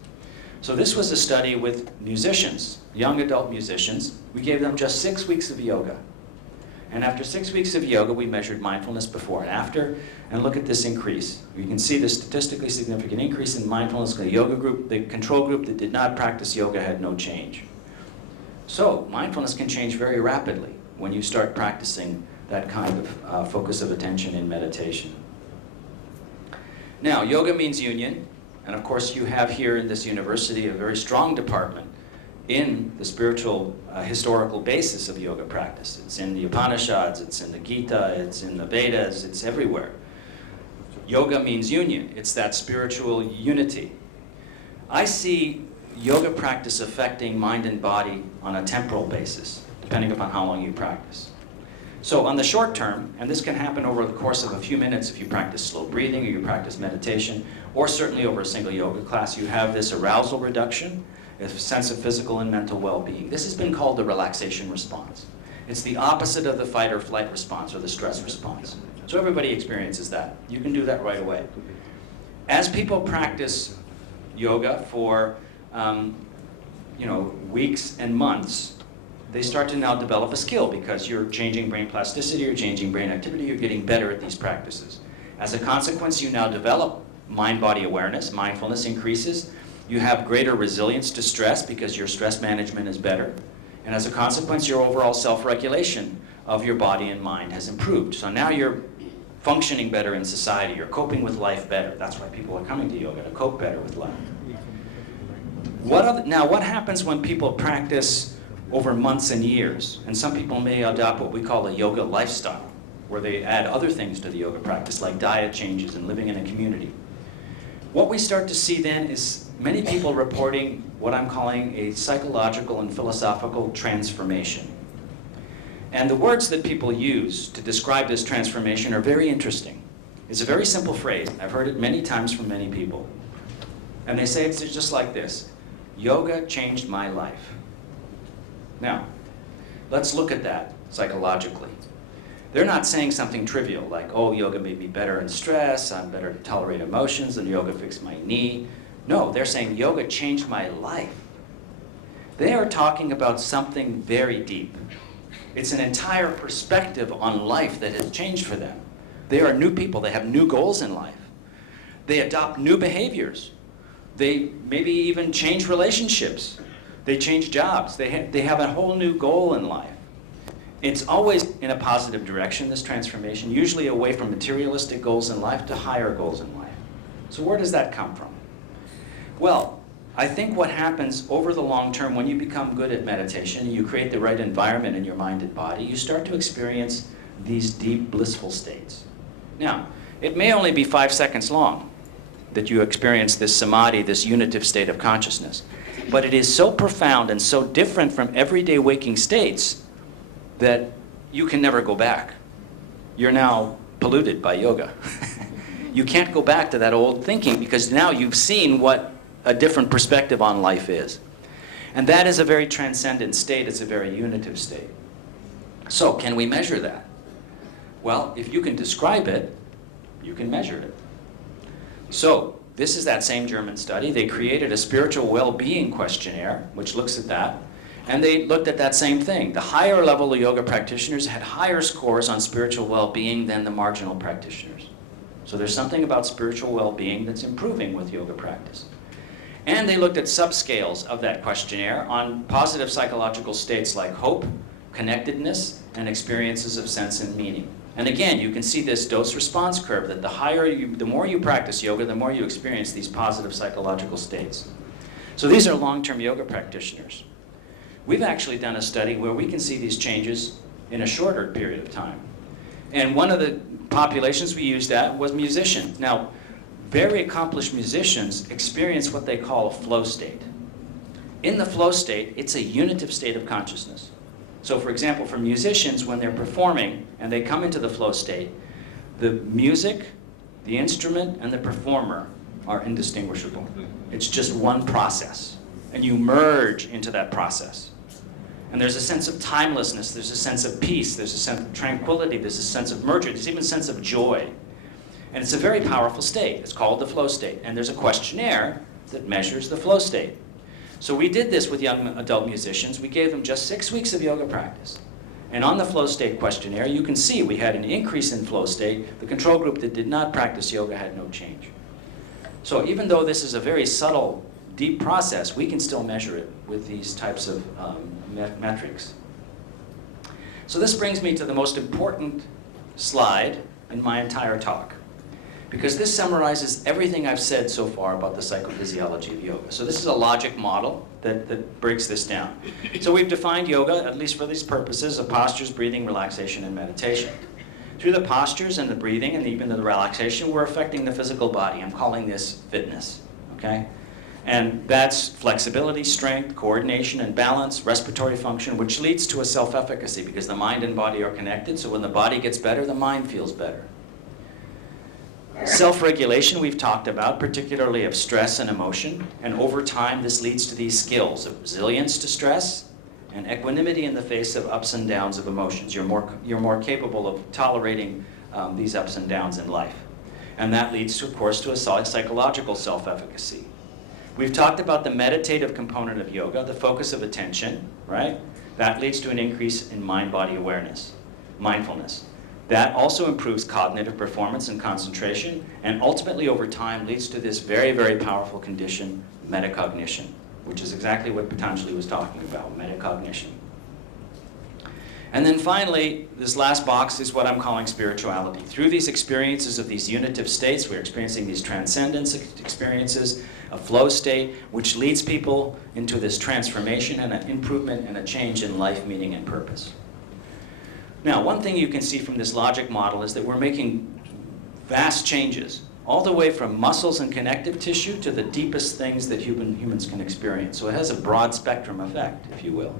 So this was a study with musicians, young adult musicians. We gave them just 6 weeks of yoga. And after 6 weeks of yoga, we measured mindfulness before and after, and look at this increase. You can see the statistically significant increase in mindfulness. The yoga group, the control group that did not practice yoga had no change. So mindfulness can change very rapidly when you start practicing that kind of focus of attention in meditation. Now, yoga means union, and of course you have here in this university a very strong department in the spiritual historical basis of yoga practice. It's in the Upanishads, it's in the Gita, it's in the Vedas, it's everywhere. Yoga means union. It's that spiritual unity. I see yoga practice affecting mind and body on a temporal basis, depending upon how long you practice. So on the short term, and this can happen over the course of a few minutes if you practice slow breathing or you practice meditation, or certainly over a single yoga class, you have this arousal reduction, a sense of physical and mental well-being. This has been called the relaxation response. It's the opposite of the fight or flight response or the stress response. So everybody experiences that. You can do that right away. As people practice yoga for weeks and months, they start to now develop a skill because you're changing brain plasticity, you're changing brain activity, you're getting better at these practices. As a consequence, you now develop mind-body awareness, mindfulness increases, you have greater resilience to stress because your stress management is better, and as a consequence, your overall self-regulation of your body and mind has improved. So now you're functioning better in society, you're coping with life better. That's why people are coming to yoga, to cope better with life. Now, what happens when people practice over months and years? And some people may adopt what we call a yoga lifestyle, where they add other things to the yoga practice, like diet changes and living in a community. What we start to see then is many people reporting what I'm calling a psychological and philosophical transformation. And the words that people use to describe this transformation are very interesting. It's a very simple phrase. I've heard it many times from many people. And they say it's just like this: yoga changed my life. Now, let's look at that psychologically. They're not saying something trivial like, oh, yoga made me better in stress, I'm better to tolerate emotions, and yoga fixed my knee. No, they're saying yoga changed my life. They are talking about something very deep. It's an entire perspective on life that has changed for them. They are new people, they have new goals in life. They adopt new behaviors. They maybe even change relationships. They change jobs. They have a whole new goal in life. It's always in a positive direction, this transformation, usually away from materialistic goals in life to higher goals in life. So where does that come from? Well, I think what happens over the long term when you become good at meditation, you create the right environment in your mind and body, you start to experience these deep blissful states. Now, it may only be 5 seconds long that you experience this samadhi, this unitive state of consciousness. But it is so profound and so different from everyday waking states that you can never go back. You're now polluted by yoga. You can't go back to that old thinking because now you've seen what a different perspective on life is. And that is a very transcendent state. It's a very unitive state. So can we measure that? Well, if you can describe it, you can measure it. So this is that same German study. They created a spiritual well-being questionnaire, which looks at that. And they looked at that same thing. The higher level of yoga practitioners had higher scores on spiritual well-being than the marginal practitioners. So there's something about spiritual well-being that's improving with yoga practice. And they looked at subscales of that questionnaire on positive psychological states like hope, connectedness, and experiences of sense and meaning. And again, you can see this dose-response curve that the more you practice yoga, the more you experience these positive psychological states. So these are long-term yoga practitioners. We've actually done a study where we can see these changes in a shorter period of time. And one of the populations we used at was musicians. Now, very accomplished musicians experience what they call a flow state. In the flow state, it's a unitive state of consciousness. So for example, for musicians, when they're performing and they come into the flow state, the music, the instrument, and the performer are indistinguishable. It's just one process, and you merge into that process. And there's a sense of timelessness, there's a sense of peace, there's a sense of tranquility, there's a sense of merger, there's even a sense of joy. And it's a very powerful state. It's called the flow state. And there's a questionnaire that measures the flow state. So we did this with young adult musicians. We gave them just 6 weeks of yoga practice. And on the flow state questionnaire, you can see we had an increase in flow state. The control group that did not practice yoga had no change. So even though this is a very subtle, deep process, we can still measure it with these types of metrics. So this brings me to the most important slide in my entire talk. because this summarizes everything I've said so far about the psychophysiology of yoga. So this is a logic model that breaks this down. So we've defined yoga, at least for these purposes, of postures, breathing, relaxation, and meditation. Through the postures and the breathing and even the relaxation, we're affecting the physical body. I'm calling this fitness, okay? And that's flexibility, strength, coordination, and balance, respiratory function, which leads to a self-efficacy because the mind and body are connected. So when the body gets better, the mind feels better. Self-regulation we've talked about, particularly of stress and emotion. And over time, this leads to these skills of resilience to stress and equanimity in the face of ups and downs of emotions. You're more capable of tolerating these ups and downs in life. And that leads, to, of course, to a psychological self-efficacy. We've talked about the meditative component of yoga, the focus of attention, right? That leads to an increase in mind-body awareness, mindfulness. That also improves cognitive performance and concentration, and ultimately over time leads to this very, very powerful condition, metacognition, which is exactly what Patanjali was talking about, metacognition. And then finally, this last box is what I'm calling spirituality. Through these experiences of these unitive states, we're experiencing these transcendence experiences, a flow state, which leads people into this transformation and an improvement and a change in life, meaning, and purpose. Now, one thing you can see from this logic model is that we're making vast changes, all the way from muscles and connective tissue to the deepest things that humans can experience. So it has a broad spectrum effect, if you will.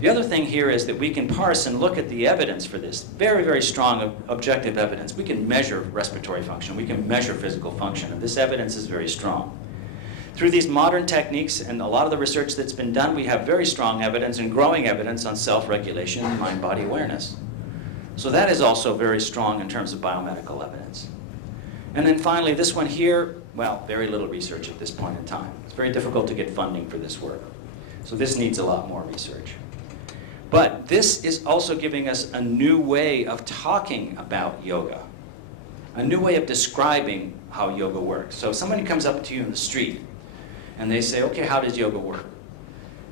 The other thing here is that we can parse and look at the evidence for this, very, very strong objective evidence. We can measure respiratory function, we can measure physical function, and this evidence is very strong. Through these modern techniques and a lot of the research that's been done, we have very strong evidence and growing evidence on self-regulation and mind-body awareness. So that is also very strong in terms of biomedical evidence. And then finally, this one here, well, very little research at this point in time. It's very difficult to get funding for this work. So this needs a lot more research. But this is also giving us a new way of talking about yoga, a new way of describing how yoga works. So if somebody comes up to you in the street and they say, okay, how does yoga work?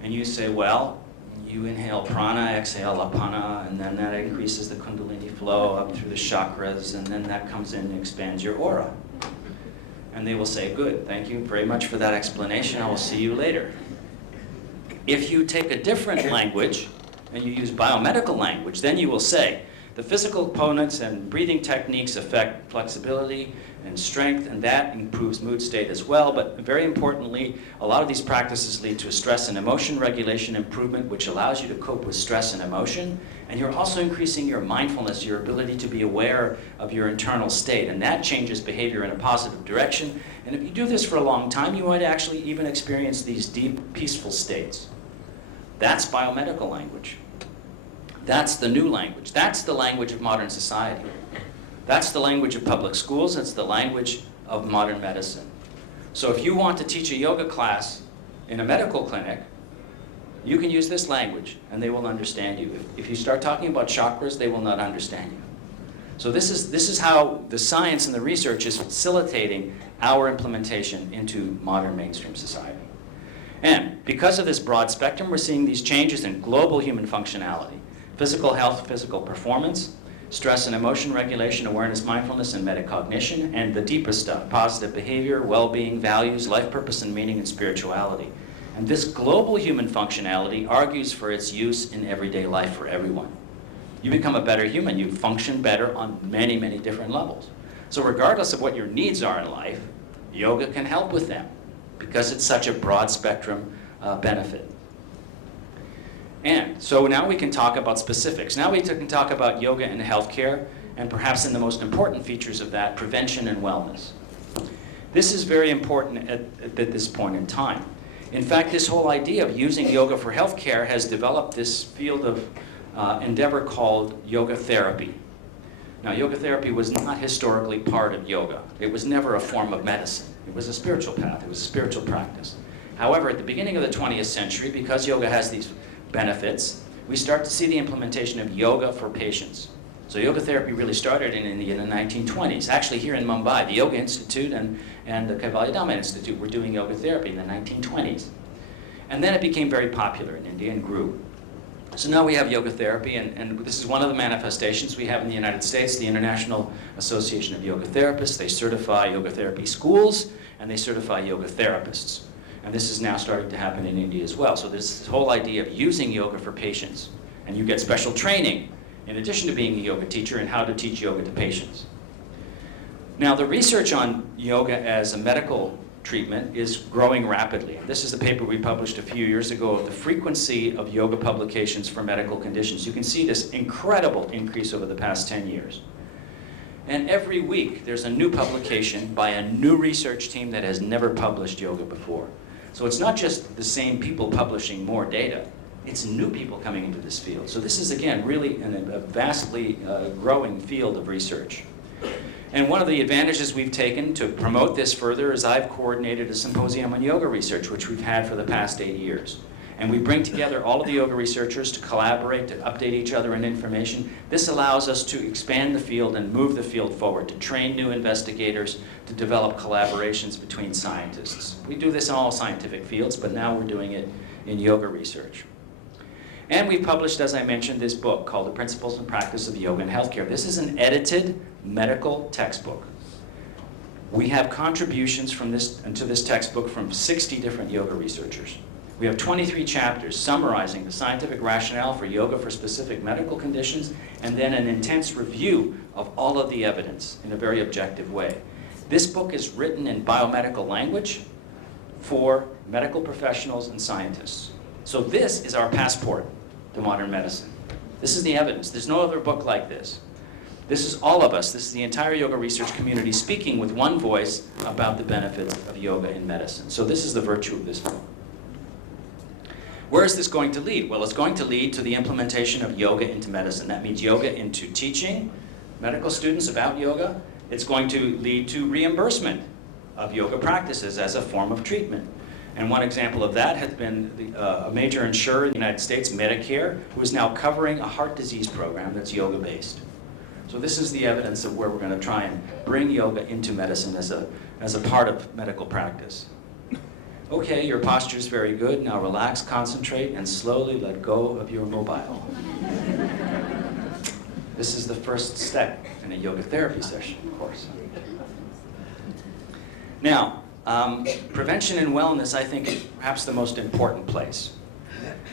And you say, well, you inhale prana, exhale apana, and then that increases the kundalini flow up through the chakras, and then that comes in and expands your aura. And they will say, good, thank you very much for that explanation, I will see you later. If you take a different language, and you use biomedical language, then you will say, the physical components and breathing techniques affect flexibility and strength, and that improves mood state as well. But very importantly, a lot of these practices lead to a stress and emotion regulation improvement, which allows you to cope with stress and emotion. And you're also increasing your mindfulness, your ability to be aware of your internal state. And that changes behavior in a positive direction. And if you do this for a long time, you might actually even experience these deep, peaceful states. That's biomedical language. That's the new language. That's the language of modern society. That's the language of public schools. It's the language of modern medicine. So if you want to teach a yoga class in a medical clinic, you can use this language and they will understand you. If you start talking about chakras, they will not understand you. So this is how the science and the research is facilitating our implementation into modern mainstream society. And because of this broad spectrum, we're seeing these changes in global human functionality. Physical health, physical performance, stress and emotion regulation, awareness, mindfulness, and metacognition, and the deepest stuff, positive behavior, well-being, values, life purpose and meaning, and spirituality. And this global human functionality argues for its use in everyday life for everyone. You become a better human. You function better on many, many different levels. So regardless of what your needs are in life, yoga can help with them because it's such a broad spectrum benefit. And so now we can talk about specifics. Now we can talk about yoga and healthcare, and perhaps in the most important features of that, prevention and wellness. This is very important at this point in time. In fact, this whole idea of using yoga for healthcare has developed this field of endeavor called yoga therapy. Now, yoga therapy was not historically part of yoga. It was never a form of medicine. It was a spiritual path. It was a spiritual practice. However, at the beginning of the 20th century, because yoga has these benefits, we start to see the implementation of yoga for patients. So yoga therapy really started in India in the 1920s. Actually, here in Mumbai, the Yoga Institute and the Kaivalyadhamma Institute were doing yoga therapy in the 1920s. And then it became very popular in India and grew. So now we have yoga therapy, and this is one of the manifestations we have in the United States, the International Association of Yoga Therapists. They certify yoga therapy schools, and they certify yoga therapists. And this is now starting to happen in India as well. So there's this whole idea of using yoga for patients. And you get special training, in addition to being a yoga teacher, in how to teach yoga to patients. Now, the research on yoga as a medical treatment is growing rapidly. This is a paper we published a few years ago of the frequency of yoga publications for medical conditions. You can see this incredible increase over the past 10 years. And every week, there's a new publication by a new research team that has never published yoga before. So it's not just the same people publishing more data. It's new people coming into this field. So this is, again, really a vastly growing field of research. And one of the advantages we've taken to promote this further is I've coordinated a symposium on yoga research, which we've had for the past 8 years. And we bring together all of the yoga researchers to collaborate, to update each other in information. This allows us to expand the field and move the field forward, to train new investigators, to develop collaborations between scientists. We do this in all scientific fields, but now we're doing it in yoga research. And we've published, as I mentioned, this book called The Principles and Practice of Yoga in Healthcare. This is an edited medical textbook. We have contributions from to this textbook from 60 different yoga researchers. We have 23 chapters summarizing the scientific rationale for yoga for specific medical conditions, and then an intense review of all of the evidence in a very objective way. This book is written in biomedical language for medical professionals and scientists. So this is our passport to modern medicine. This is the evidence. There's no other book like this. This is all of us. This is the entire yoga research community speaking with one voice about the benefits of yoga in medicine. So this is the virtue of this book. Where is this going to lead? Well, it's going to lead to the implementation of yoga into medicine. That means yoga into teaching medical students about yoga. It's going to lead to reimbursement of yoga practices as a form of treatment. And one example of that has been a major insurer in the United States, Medicare, who is now covering a heart disease program that's yoga-based. So this is the evidence of where we're going to try and bring yoga into medicine as a part of medical practice. Okay, your posture is very good. Now relax, concentrate, and slowly let go of your mobile. This is the first step in a yoga therapy session, of course. Now, prevention and wellness, I think, is perhaps the most important place.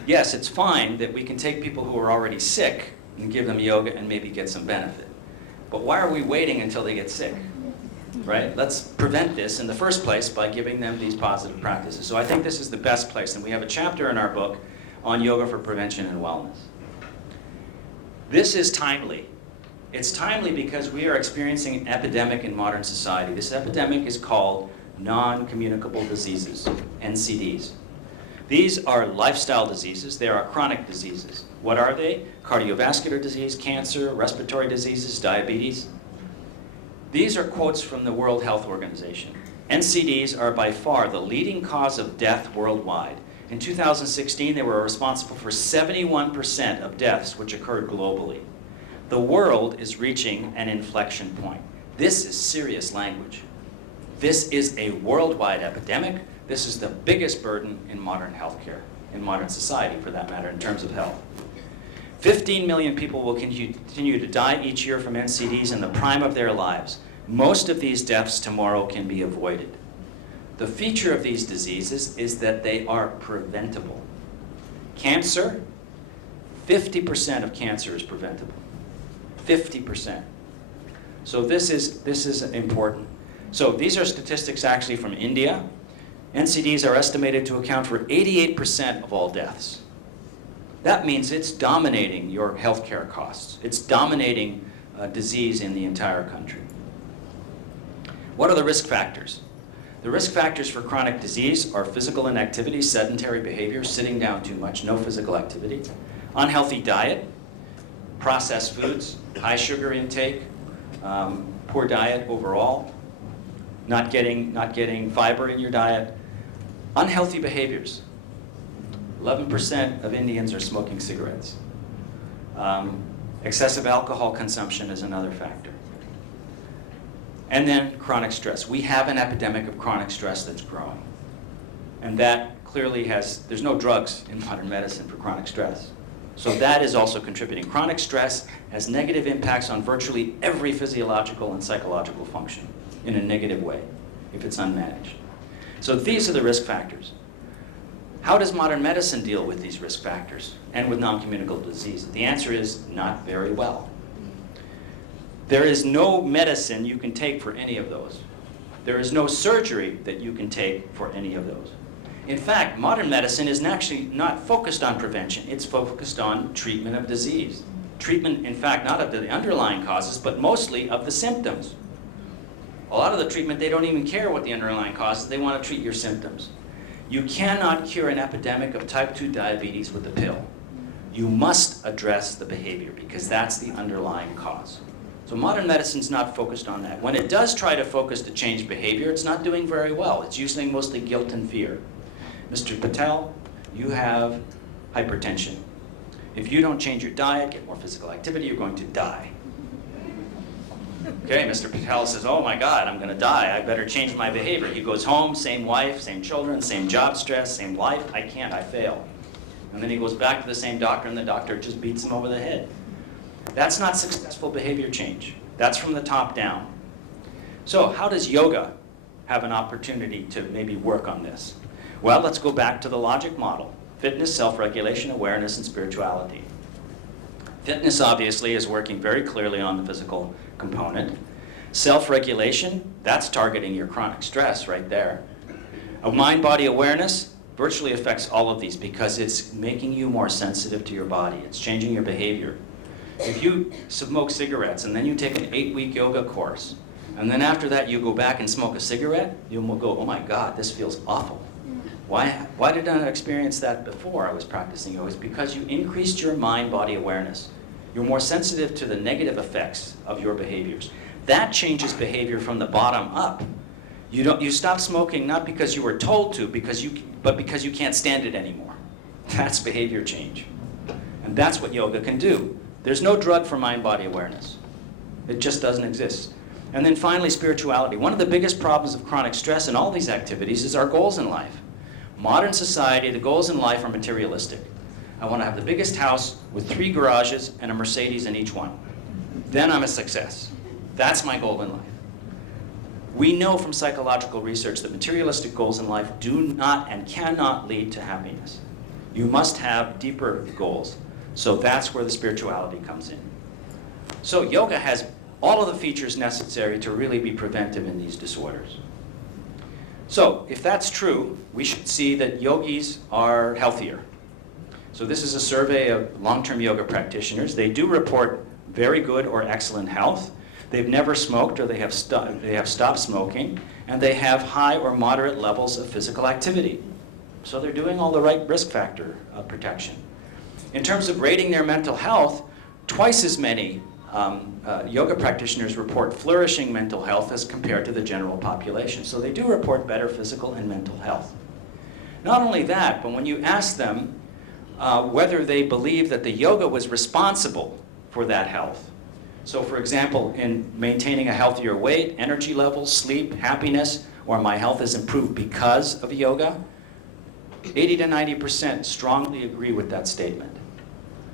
Yes, it's fine that we can take people who are already sick and give them yoga and maybe get some benefit. But why are we waiting until they get sick? Right? Let's prevent this in the first place by giving them these positive practices. So I think this is the best place, and we have a chapter in our book on yoga for prevention and wellness. This is timely. It's timely because we are experiencing an epidemic in modern society. This epidemic is called non-communicable diseases, NCDs. These are lifestyle diseases. They are chronic diseases. What are they? Cardiovascular disease, cancer, respiratory diseases, diabetes. These are quotes from the World Health Organization. NCDs are by far the leading cause of death worldwide. In 2016, they were responsible for 71% of deaths which occurred globally. The world is reaching an inflection point. This is serious language. This is a worldwide epidemic. This is the biggest burden in modern healthcare, in modern society for that matter, in terms of health. 15 million people will continue to die each year from NCDs in the prime of their lives. Most of these deaths tomorrow can be avoided. The feature of these diseases is that they are preventable. Cancer, 50% of cancer is preventable. 50%. So this is important. So these are statistics actually from India. NCDs are estimated to account for 88% of all deaths. That means it's dominating your healthcare costs. It's dominating disease in the entire country. What are the risk factors? The risk factors for chronic disease are physical inactivity, sedentary behavior, sitting down too much, no physical activity, unhealthy diet, processed foods, high sugar intake, poor diet overall, not getting fiber in your diet, unhealthy behaviors. 11% of Indians are smoking cigarettes. Excessive alcohol consumption is another factor. And then chronic stress. We have an epidemic of chronic stress that's growing. And that clearly there's no drugs in modern medicine for chronic stress. So that is also contributing. Chronic stress has negative impacts on virtually every physiological and psychological function in a negative way if it's unmanaged. So these are the risk factors. How does modern medicine deal with these risk factors and with non-communicable disease? The answer is not very well. There is no medicine you can take for any of those. There is no surgery that you can take for any of those. In fact, modern medicine is actually not focused on prevention. It's focused on treatment of disease. Treatment, in fact, not of the underlying causes, but mostly of the symptoms. A lot of the treatment, they don't even care what the underlying cause is. They want to treat your symptoms. You cannot cure an epidemic of type 2 diabetes with a pill. You must address the behavior because that's the underlying cause. So modern medicine's not focused on that. When it does try to focus to change behavior, it's not doing very well. It's using mostly guilt and fear. Mr. Patel, you have hypertension. If you don't change your diet, get more physical activity, you're going to die. Okay, Mr. Patel says, oh my God, I'm going to die. I better change my behavior. He goes home, same wife, same children, same job stress, same life. I can't, I fail. And then he goes back to the same doctor, and the doctor just beats him over the head. That's not successful behavior change. That's from the top down. So how does yoga have an opportunity to maybe work on this? Well, let's go back to the logic model. Fitness, self-regulation, awareness, and spirituality. Fitness, obviously, is working very clearly on the physical component. Self-regulation, that's targeting your chronic stress right there. A mind-body awareness virtually affects all of these because it's making you more sensitive to your body. It's changing your behavior. If you smoke cigarettes and then you take an 8-week yoga course, and then after that you go back and smoke a cigarette, you'll go, oh my God, this feels awful. Why did I not experience that before I was practicing yoga? It's because you increased your mind-body awareness. You're more sensitive to the negative effects of your behaviors. That changes behavior from the bottom up. You stop smoking not because you were told to, but because you can't stand it anymore. That's behavior change. And that's what yoga can do. There's no drug for mind-body awareness. It just doesn't exist. And then finally, spirituality. One of the biggest problems of chronic stress in all these activities is our goals in life. Modern society, the goals in life are materialistic. I want to have the biggest house with 3 garages and a Mercedes in each one. Then I'm a success. That's my goal in life. We know from psychological research that materialistic goals in life do not and cannot lead to happiness. You must have deeper goals. So that's where the spirituality comes in. So yoga has all of the features necessary to really be preventive in these disorders. So if that's true, we should see that yogis are healthier. So this is a survey of long-term yoga practitioners. They do report very good or excellent health. They've never smoked or they have stopped smoking, and they have high or moderate levels of physical activity. So they're doing all the right risk factor protection. In terms of rating their mental health, twice as many yoga practitioners report flourishing mental health as compared to the general population. So they do report better physical and mental health. Not only that, but when you ask them whether they believe that the yoga was responsible for that health. So for example, in maintaining a healthier weight, energy levels, sleep, happiness, or my health has improved because of yoga, 80 to 90% strongly agree with that statement.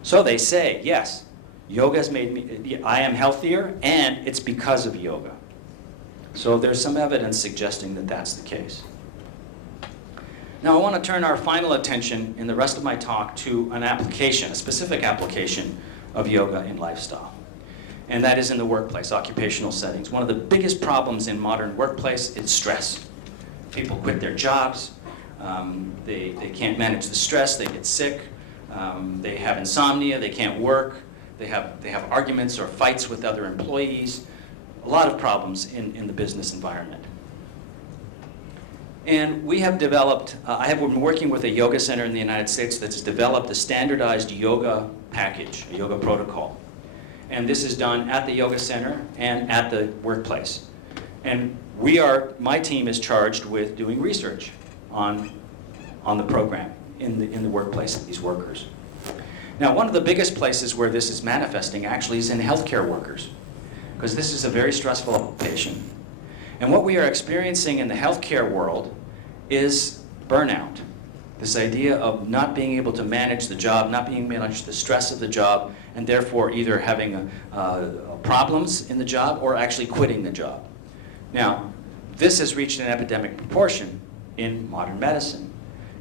So they say, yes, yoga has made me, I am healthier, and it's because of yoga. So there's some evidence suggesting that that's the case. Now I want to turn our final attention in the rest of my talk to an application, a specific application of yoga in lifestyle. And that is in the workplace, occupational settings. One of the biggest problems in modern workplace is stress. People quit their jobs, they can't manage the stress, they get sick, they have insomnia, they can't work, they have arguments or fights with other employees, a lot of problems in the business environment. And we have developed, I have been working with a yoga center in the United States that's developed a standardized yoga package, a yoga protocol. And this is done at the yoga center and at the workplace. And my team is charged with doing research on the program in the workplace of these workers. Now, one of the biggest places where this is manifesting actually is in healthcare workers, because this is a very stressful occupation. And what we are experiencing in the healthcare world is burnout. This idea of not being able to manage the job, not being able to manage the stress of the job, and therefore either having problems in the job or actually quitting the job. Now, this has reached an epidemic proportion in modern medicine,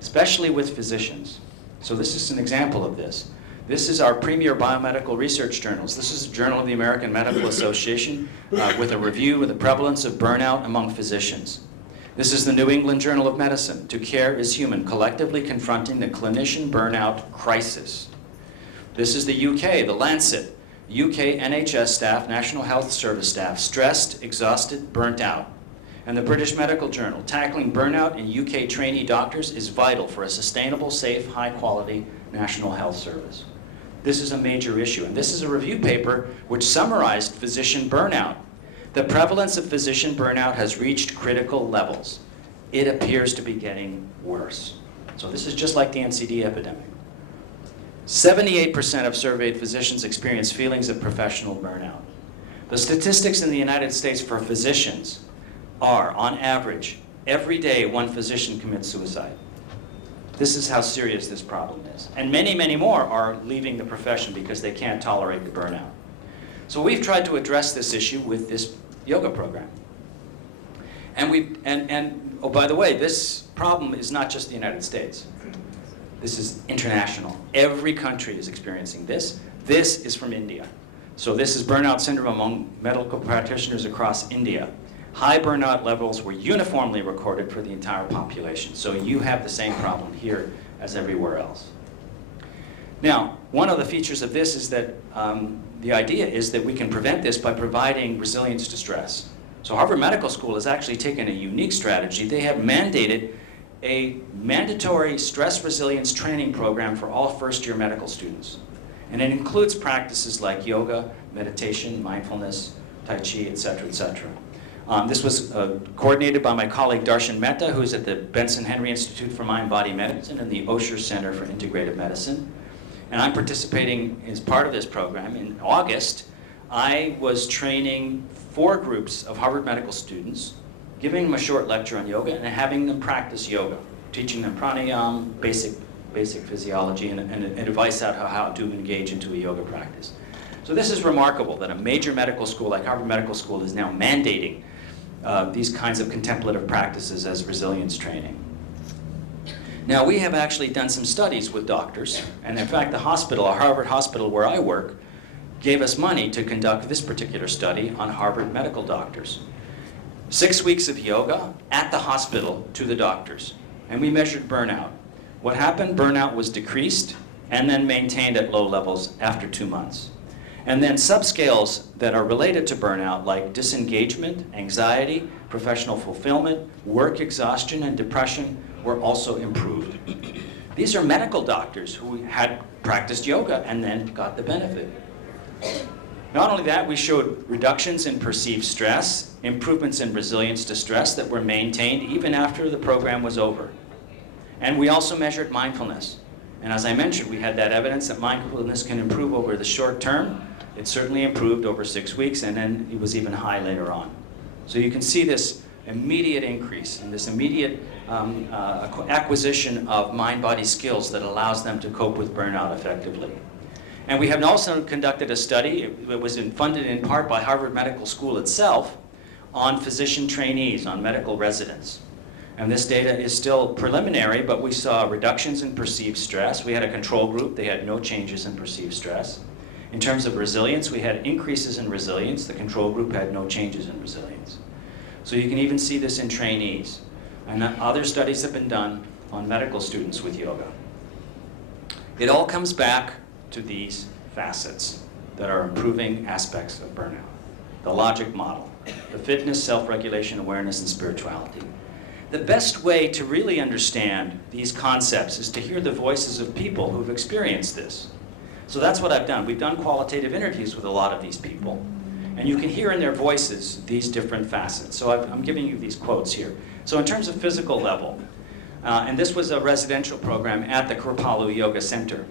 especially with physicians. So this is an example of this. This is our premier biomedical research journals. This is a journal of the American Medical Association with a review of the prevalence of burnout among physicians. This is the New England Journal of Medicine, To Care is Human, collectively confronting the clinician burnout crisis. This is the UK, the Lancet, UK NHS staff, National Health Service staff, stressed, exhausted, burnt out. And the British Medical Journal, tackling burnout in UK trainee doctors is vital for a sustainable, safe, high-quality National Health Service. This is a major issue, and this is a review paper which summarized physician burnout. The prevalence of physician burnout has reached critical levels. It appears to be getting worse. So this is just like the NCD epidemic. 78% of surveyed physicians experience feelings of professional burnout. The statistics in the United States for physicians are, on average, every day one physician commits suicide. This is how serious this problem is. And many, many more are leaving the profession because they can't tolerate the burnout. So we've tried to address this issue with this yoga program. And oh, by the way, this problem is not just the United States. This is international. Every country is experiencing this. This is from India. So this is burnout syndrome among medical practitioners across India. High burnout levels were uniformly recorded for the entire population. So you have the same problem here as everywhere else. Now, one of the features of this is that the idea is that we can prevent this by providing resilience to stress. So Harvard Medical School has actually taken a unique strategy. They have mandated a mandatory stress resilience training program for all first-year medical students. And it includes practices like yoga, meditation, mindfulness, Tai Chi, et cetera, et cetera. This was coordinated by my colleague Darshan Mehta, who's at the Benson Henry Institute for Mind-Body Medicine and the Osher Center for Integrative Medicine. And I'm participating as part of this program. In August, I was training 4 groups of Harvard Medical students, giving them a short lecture on yoga and having them practice yoga, teaching them pranayama, basic physiology, and advice on how to engage into a yoga practice. So this is remarkable that a major medical school like Harvard Medical School is now mandating these kinds of contemplative practices as resilience training. Now, we have actually done some studies with doctors, and in fact, the hospital, our Harvard hospital where I work, gave us money to conduct this particular study on Harvard medical doctors. 6 weeks of yoga at the hospital to the doctors, and we measured burnout. What happened? Burnout was decreased and then maintained at low levels after 2 months. And then subscales that are related to burnout, like disengagement, anxiety, professional fulfillment, work exhaustion, and depression, were also improved. These are medical doctors who had practiced yoga and then got the benefit. Not only that, we showed reductions in perceived stress, improvements in resilience to stress that were maintained even after the program was over. And we also measured mindfulness. And as I mentioned, we had that evidence that mindfulness can improve over the short term. It certainly improved over 6 weeks, and then it was even high later on. So you can see this immediate increase and this immediate acquisition of mind-body skills that allows them to cope with burnout effectively. And we have also conducted a study, it was funded in part by Harvard Medical School itself, on physician trainees, on medical residents. And this data is still preliminary, but we saw reductions in perceived stress. We had a control group, they had no changes in perceived stress. In terms of resilience, we had increases in resilience. The control group had no changes in resilience. So you can even see this in trainees. And other studies have been done on medical students with yoga. It all comes back to these facets that are improving aspects of burnout. The logic model, the fitness, self-regulation, awareness, and spirituality. The best way to really understand these concepts is to hear the voices of people who've experienced this. So that's what I've done. We've done qualitative interviews with a lot of these people. And you can hear in their voices these different facets. So I'm giving you these quotes here. So in terms of physical level, and this was a residential program at the Kripalu Yoga Center.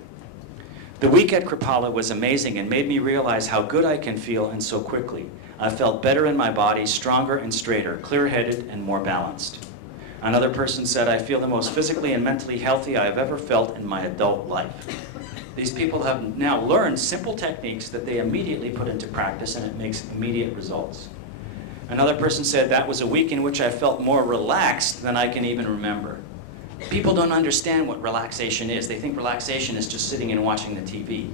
The week at Kripalu was amazing and made me realize how good I can feel and so quickly. I felt better in my body, stronger and straighter, clear-headed and more balanced. Another person said, I feel the most physically and mentally healthy I have ever felt in my adult life. These people have now learned simple techniques that they immediately put into practice, and it makes immediate results. Another person said, that was a week in which I felt more relaxed than I can even remember. People don't understand what relaxation is. They think relaxation is just sitting and watching the TV.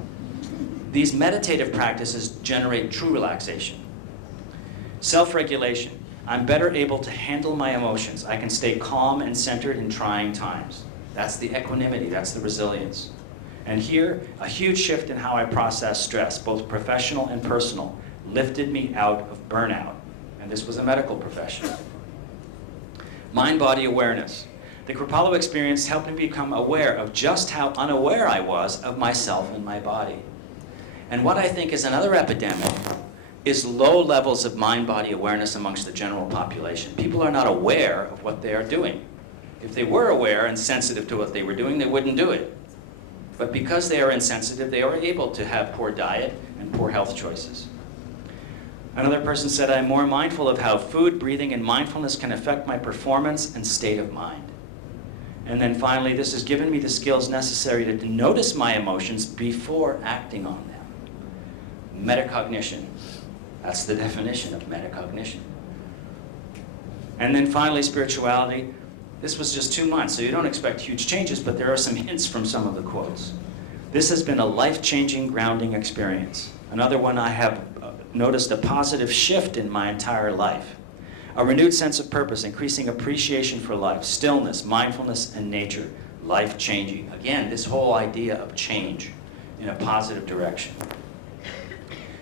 These meditative practices generate true relaxation. Self-regulation. I'm better able to handle my emotions. I can stay calm and centered in trying times. That's the equanimity, that's the resilience. And here, a huge shift in how I process stress, both professional and personal, lifted me out of burnout. And this was a medical professional. Mind-body awareness. The Kripalu experience helped me become aware of just how unaware I was of myself and my body. And what I think is another epidemic is low levels of mind-body awareness amongst the general population. People are not aware of what they are doing. If they were aware and sensitive to what they were doing, they wouldn't do it. But because they are insensitive, they are able to have poor diet and poor health choices. Another person said, I'm more mindful of how food, breathing, and mindfulness can affect my performance and state of mind. And then finally, this has given me the skills necessary to notice my emotions before acting on them. Metacognition. That's the definition of metacognition. And then finally, spirituality. This was just 2 months, so you don't expect huge changes, but there are some hints from some of the quotes. This has been a life-changing, grounding experience. Another one, I have noticed a positive shift in my entire life. A renewed sense of purpose, increasing appreciation for life, stillness, mindfulness, and nature. Life-changing. Again, this whole idea of change in a positive direction.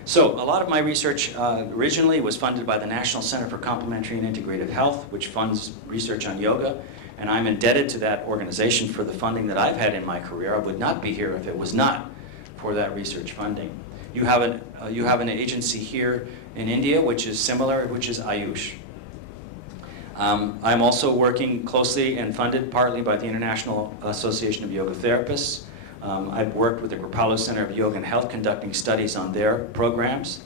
So, a lot of my research originally was funded by the National Center for Complementary and Integrative Health, which funds research on yoga, and I'm indebted to that organization for the funding that I've had in my career. I would not be here if it was not for that research funding. You have an agency here in India, which is similar, which is Ayush. I'm also working closely and funded partly by the International Association of Yoga Therapists. I've worked with the Kripalu Center of Yoga and Health conducting studies on their programs.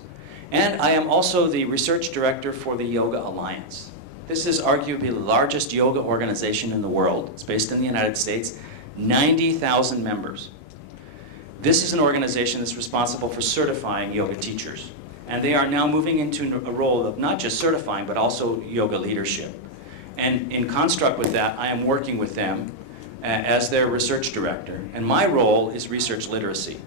And I am also the research director for the Yoga Alliance. This is arguably the largest yoga organization in the world. It's based in the United States, 90,000 members. This is an organization that's responsible for certifying yoga teachers. And they are now moving into a role of not just certifying, but also yoga leadership. And in construct with that, I am working with them as their research director. And my role is research literacy,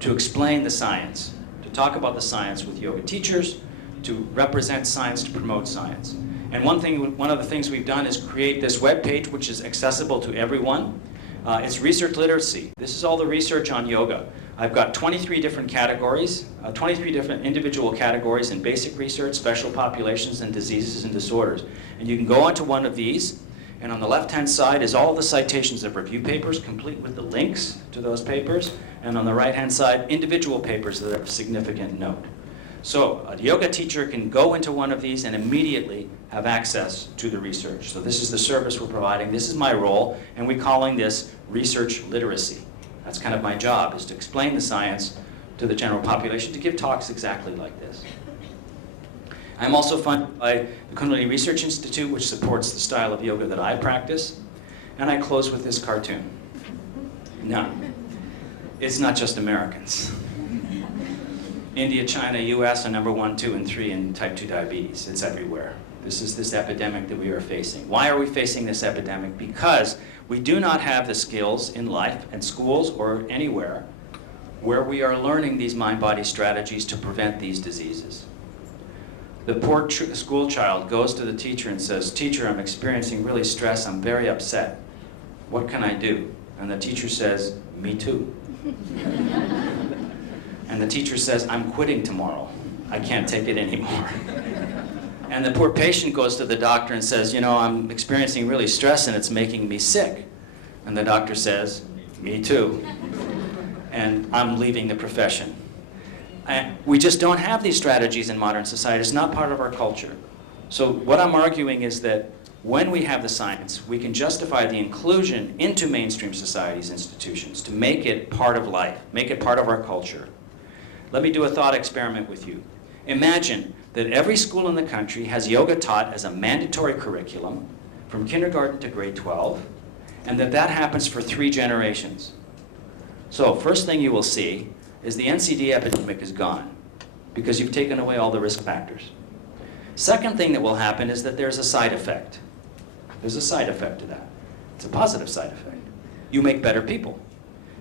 to explain the science, to talk about the science with yoga teachers, to represent science, to promote science. And one of the things we've done is create this webpage, which is accessible to everyone. It's research literacy. This is all the research on yoga. I've got 23 different categories, 23 different individual categories in basic research, special populations, and diseases and disorders. And you can go onto one of these, and on the left-hand side is all the citations of review papers, complete with the links to those papers. And on the right-hand side, individual papers that are of significant note. So a yoga teacher can go into one of these and immediately have access to the research. So this is the service we're providing. This is my role, and we're calling this research literacy. That's kind of my job, is to explain the science to the general population, to give talks exactly like this. I'm also funded by the Kundalini Research Institute, which supports the style of yoga that I practice. And I close with this cartoon. Now, it's not just Americans. India, China, US are number 1, 2, and 3 in type 2 diabetes. It's everywhere. This is this epidemic that we are facing. Why are we facing this epidemic? Because we do not have the skills in life and schools or anywhere where we are learning these mind-body strategies to prevent these diseases. The poor school child goes to the teacher and says, "Teacher, I'm experiencing really stress. I'm very upset. What can I do?" And the teacher says, "Me too." And the teacher says, "I'm quitting tomorrow. I can't take it anymore." And the poor patient goes to the doctor and says, "You know, I'm experiencing really stress and it's making me sick." And the doctor says, "Me too. And I'm leaving the profession." And we just don't have these strategies in modern society. It's not part of our culture. So what I'm arguing is that when we have the science, we can justify the inclusion into mainstream society's institutions to make it part of life, make it part of our culture. Let me do a thought experiment with you. Imagine that every school in the country has yoga taught as a mandatory curriculum from kindergarten to grade 12, and that happens for 3 generations. So first thing you will see is the NCD epidemic is gone because you've taken away all the risk factors. Second thing that will happen is that there's a side effect. There's a side effect to that. It's a positive side effect. You make better people.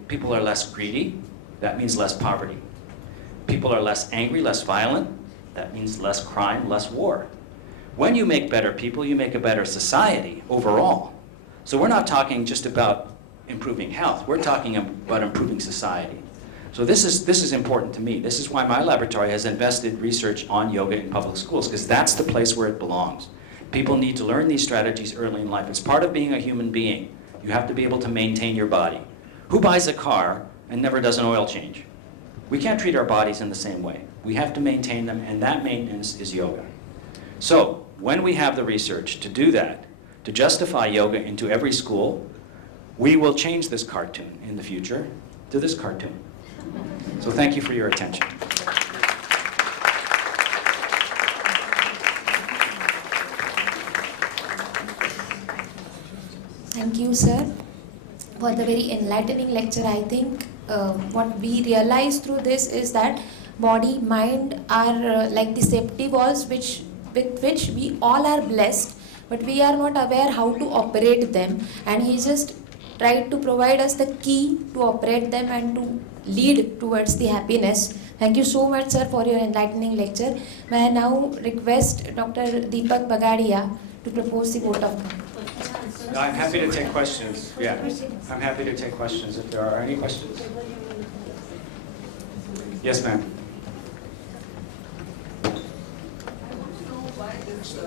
People are less greedy. That means less poverty. People are less angry, less violent. That means less crime, less war. When you make better people, you make a better society overall. So we're not talking just about improving health. We're talking about improving society. So this is important to me. This is why my laboratory has invested research on yoga in public schools, because that's the place where it belongs. People need to learn these strategies early in life. It's part of being a human being. You have to be able to maintain your body. Who buys a car and never does an oil change? We can't treat our bodies in the same way. We have to maintain them, and that maintenance is yoga. So when we have the research to do that, to justify yoga into every school, we will change this cartoon in the future to this cartoon. So thank you for your attention. Thank you, sir, for the very enlightening lecture. I think what we realize through this is that body, mind are like the safety walls with which we all are blessed, but we are not aware how to operate them. And he just tried to provide us the key to operate them and to lead towards the happiness. Thank you so much, sir, for your enlightening lecture. May I now request Dr. Deepak Bagadia to propose the vote of confidence. I'm happy to take questions. Yeah, I'm happy to take questions if there are any questions. Yes, ma'am. Why is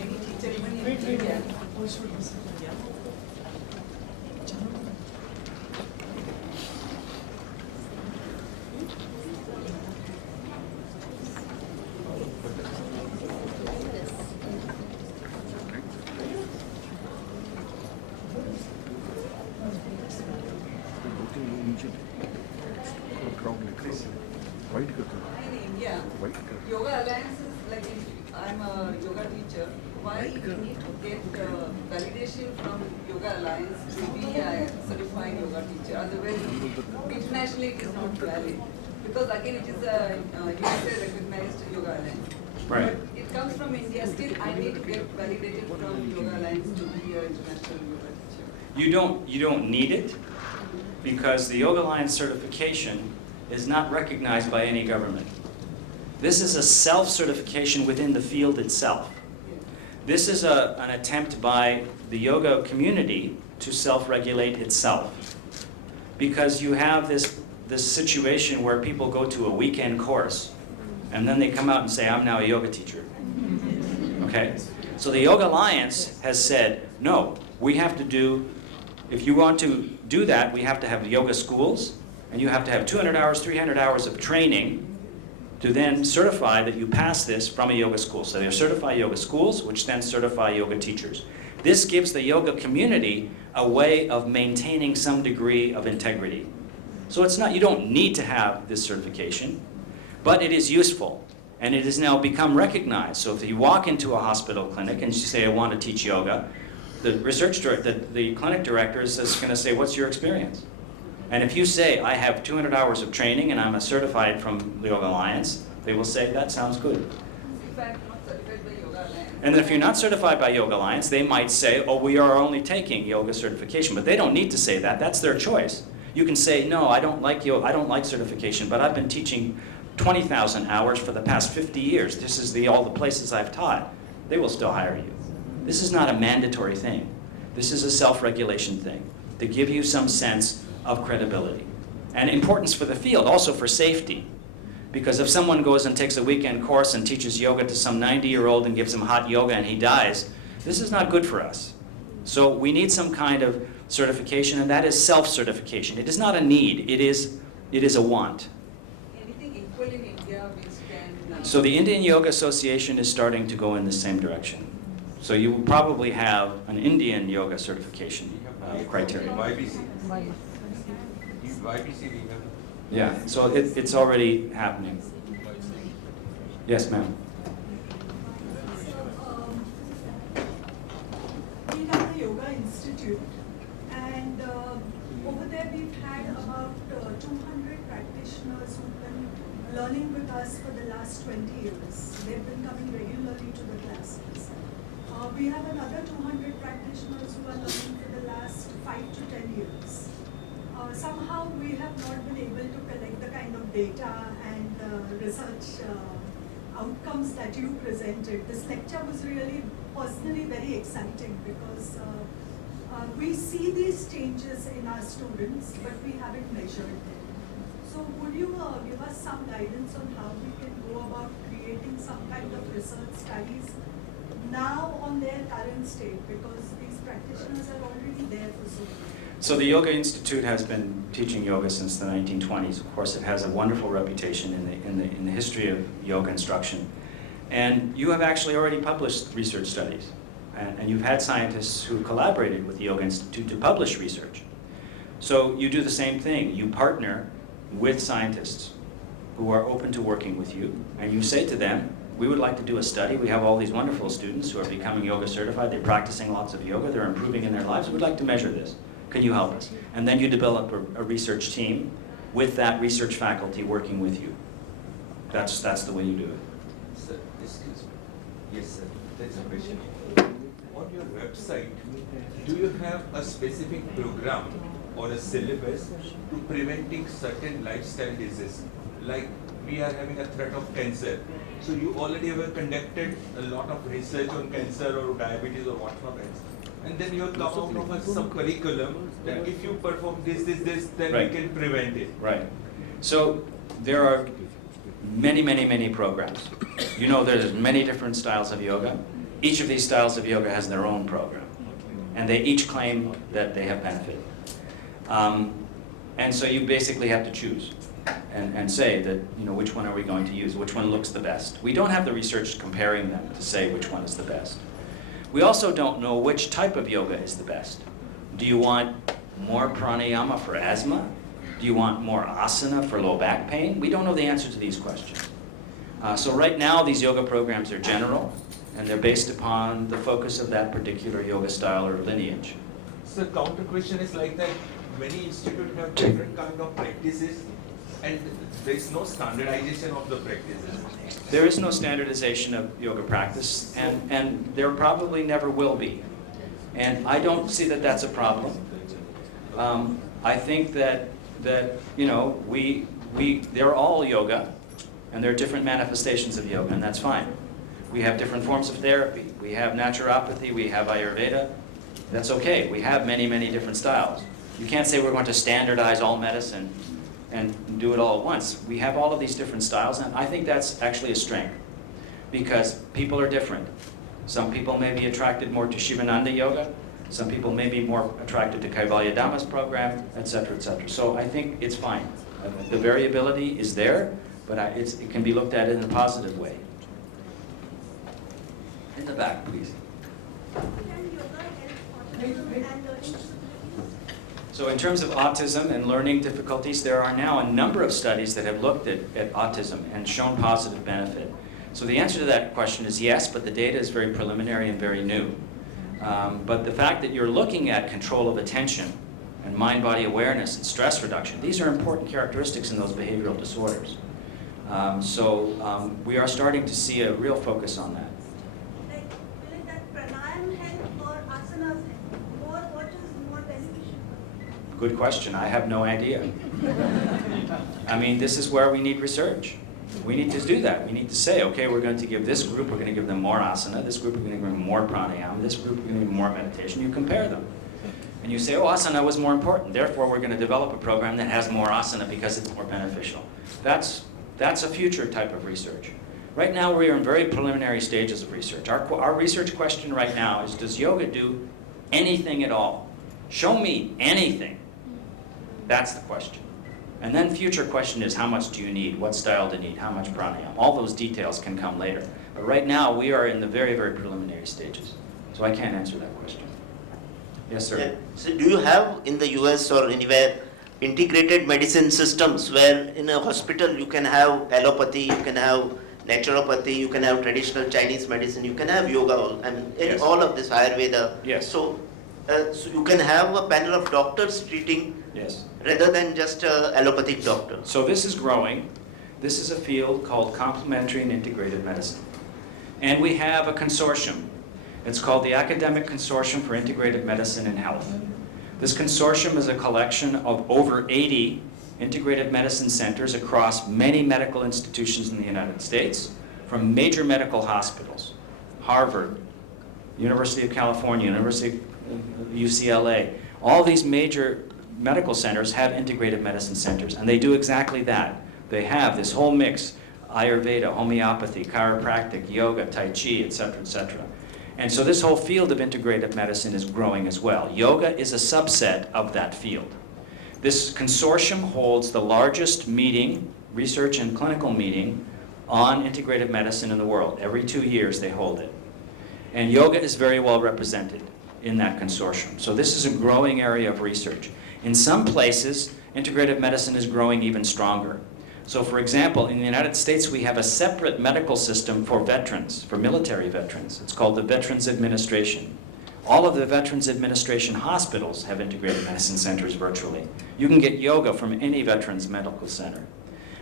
any teacher even in India Yoga Alliance is like, if I'm a yoga teacher, why you need to get validation from Yoga Alliance to be a certified yoga teacher? Otherwise, internationally it is not valid. Because again, it is a USA recognized Yoga Alliance. Right. But it comes from India. Still, I need to get validated from Yoga Alliance to be an international yoga teacher. You don't need it because the Yoga Alliance certification is not recognized by any government. This is a self-certification within the field itself. This is an attempt by the yoga community to self-regulate itself. Because you have this situation where people go to a weekend course and then they come out and say, I'm now a yoga teacher. Okay? So the Yoga Alliance has said, no, we have to do, if you want to do that, we have to have yoga schools, and you have to have 200 hours, 300 hours of training to then certify that you pass this from a yoga school. So they're certified yoga schools, which then certify yoga teachers. This gives the yoga community a way of maintaining some degree of integrity. So it's not, you don't need to have this certification, but it is useful. And it has now become recognized. So if you walk into a hospital clinic and you say, I want to teach yoga, the research director, the clinic director is going to say, what's your experience? And if you say, I have 200 hours of training and I'm a certified from the Yoga Alliance, they will say, that sounds good. If I'm not certified by Yoga Alliance. And then if you're not certified by Yoga Alliance, they might say, oh, we are only taking yoga certification. But they don't need to say that. That's their choice. You can say, no, I don't like yoga, I don't like certification, but I've been teaching 20,000 hours for the past 50 years. This is all the places I've taught. They will still hire you. This is not a mandatory thing. This is a self-regulation thing to give you some sense of credibility. And importance for the field, also for safety. Because if someone goes and takes a weekend course and teaches yoga to some 90-year-old and gives him hot yoga and he dies, this is not good for us. So we need some kind of certification, and that is self-certification. It is not a need, it is a want. Anything equal in India which can... So the Indian Yoga Association is starting to go in the same direction. So you will probably have an Indian yoga certification criteria. Yeah, so it's already happening. Yes, ma'am. We we've had about 200 practitioners who've been learning with us for the last 20 years. They've been coming regularly to the classes. We have another 200 practitioners who are learning for the last 5 to 10 years. Somehow we have not been able to collect the kind of data and research outcomes that you presented. This lecture was really personally very exciting because we see these changes in our students, but we haven't measured them. So would you give us some guidance on how we can go about creating some kind of research studies now on their current state, because these practitioners are already there for so long? So the Yoga Institute has been teaching yoga since the 1920s. Of course, it has a wonderful reputation in the history of yoga instruction. And you have actually already published research studies. And you've had scientists who collaborated with the Yoga Institute to publish research. So you do the same thing. You partner with scientists who are open to working with you, and you say to them, we would like to do a study. We have all these wonderful students who are becoming yoga certified. They're practicing lots of yoga. They're improving in their lives. We'd like to measure this. Can you help us? And then you develop a research team with that research faculty working with you. That's the way you do it. Sir, excuse me. Yes, sir. That's a question. On your website, do you have a specific program or a syllabus to preventing certain lifestyle diseases? Like we are having a threat of cancer. So you already have conducted a lot of research on cancer or diabetes or whatnot else. And then you have come out of some curriculum that if you perform this, then Right. we can prevent it. Right. So there are many programs. You know, there's many different styles of yoga. Each of these styles of yoga has their own program. And they each claim that they have benefit. And so you basically have to choose and say that, you know, which one are we going to use? Which one looks the best? We don't have the research comparing them to say which one is the best. We also don't know which type of yoga is the best. Do you want more pranayama for asthma? Do you want more asana for low back pain? We don't know the answer to these questions. So right now, these yoga programs are general, and they're based upon the focus of that particular yoga style or lineage. So counter question is like that many institutes have different kind of practices and there is no standardization of the practices. There is no standardization of yoga practice, and there probably never will be. And I don't see that that's a problem. I think that you know, they're all yoga, and there are different manifestations of yoga, and that's fine. We have different forms of therapy. We have naturopathy, we have Ayurveda. That's okay. We have many different styles. You can't say we're going to standardize all medicine and do it all at once. We have all of these different styles, and I think that's actually a strength, because people are different. Some people may be attracted more to Shivananda yoga. Some people may be more attracted to Kaivalya Dhamma's program, etc., etc. So I think it's fine. The variability is there, but it can be looked at in a positive way. In the back, please. So in terms of autism and learning difficulties, there are now a number of studies that have looked at autism and shown positive benefit. So the answer to that question is yes, but the data is very preliminary and very new. But the fact that you're looking at control of attention and mind-body awareness and stress reduction, these are important characteristics in those behavioral disorders. We are starting to see a real focus on that. Like, will that pranayam help or asanas help? Or what is more beneficial? Good question. I have no idea. I mean, this is where we need research. We need to do that. We need to say, okay, we're going to give this group, we're going to give them more asana, this group, we're going to give them more pranayama, this group, we're going to give them more meditation. You compare them. And you say, oh, asana was more important. Therefore, we're going to develop a program that has more asana because it's more beneficial. That's a future type of research. Right now, we are in very preliminary stages of research. Our research question right now is, does yoga do anything at all? Show me anything. That's the question. And then future question is, how much do you need? What style do you need? How much pranayama? All those details can come later. But right now, we are in the very preliminary stages. So I can't answer that question. Yes, sir. Yeah. So do you have in the US or anywhere integrated medicine systems where in a hospital you can have allopathy, you can have naturopathy, you can have traditional Chinese medicine, you can have yoga, and Yes. all of this Ayurveda. Yes. So you can have a panel of doctors treating Yes. rather than just an allopathic doctor. So this is growing. This is a field called complementary and integrated medicine. And we have a consortium. It's called the Academic Consortium for Integrated Medicine and Health. This consortium is a collection of over 80 integrated medicine centers across many medical institutions in the United States, from major medical hospitals, Harvard, University of California, University of UCLA. All these major medical centers have integrated medicine centers, and they do exactly that. They have this whole mix, Ayurveda, homeopathy, chiropractic, yoga, Tai Chi, etc., etc. And so this whole field of integrated medicine is growing as well. Yoga is a subset of that field. This consortium holds the largest meeting, research and clinical meeting, on integrated medicine in the world. Every 2 years they hold it. And yoga is very well represented in that consortium. So this is a growing area of research. In some places, integrated medicine is growing even stronger. So for example, in the United States, we have a separate medical system for veterans, for military veterans. It's called the Veterans Administration. All of the Veterans Administration hospitals have integrated medicine centers virtually. You can get yoga from any veterans medical center.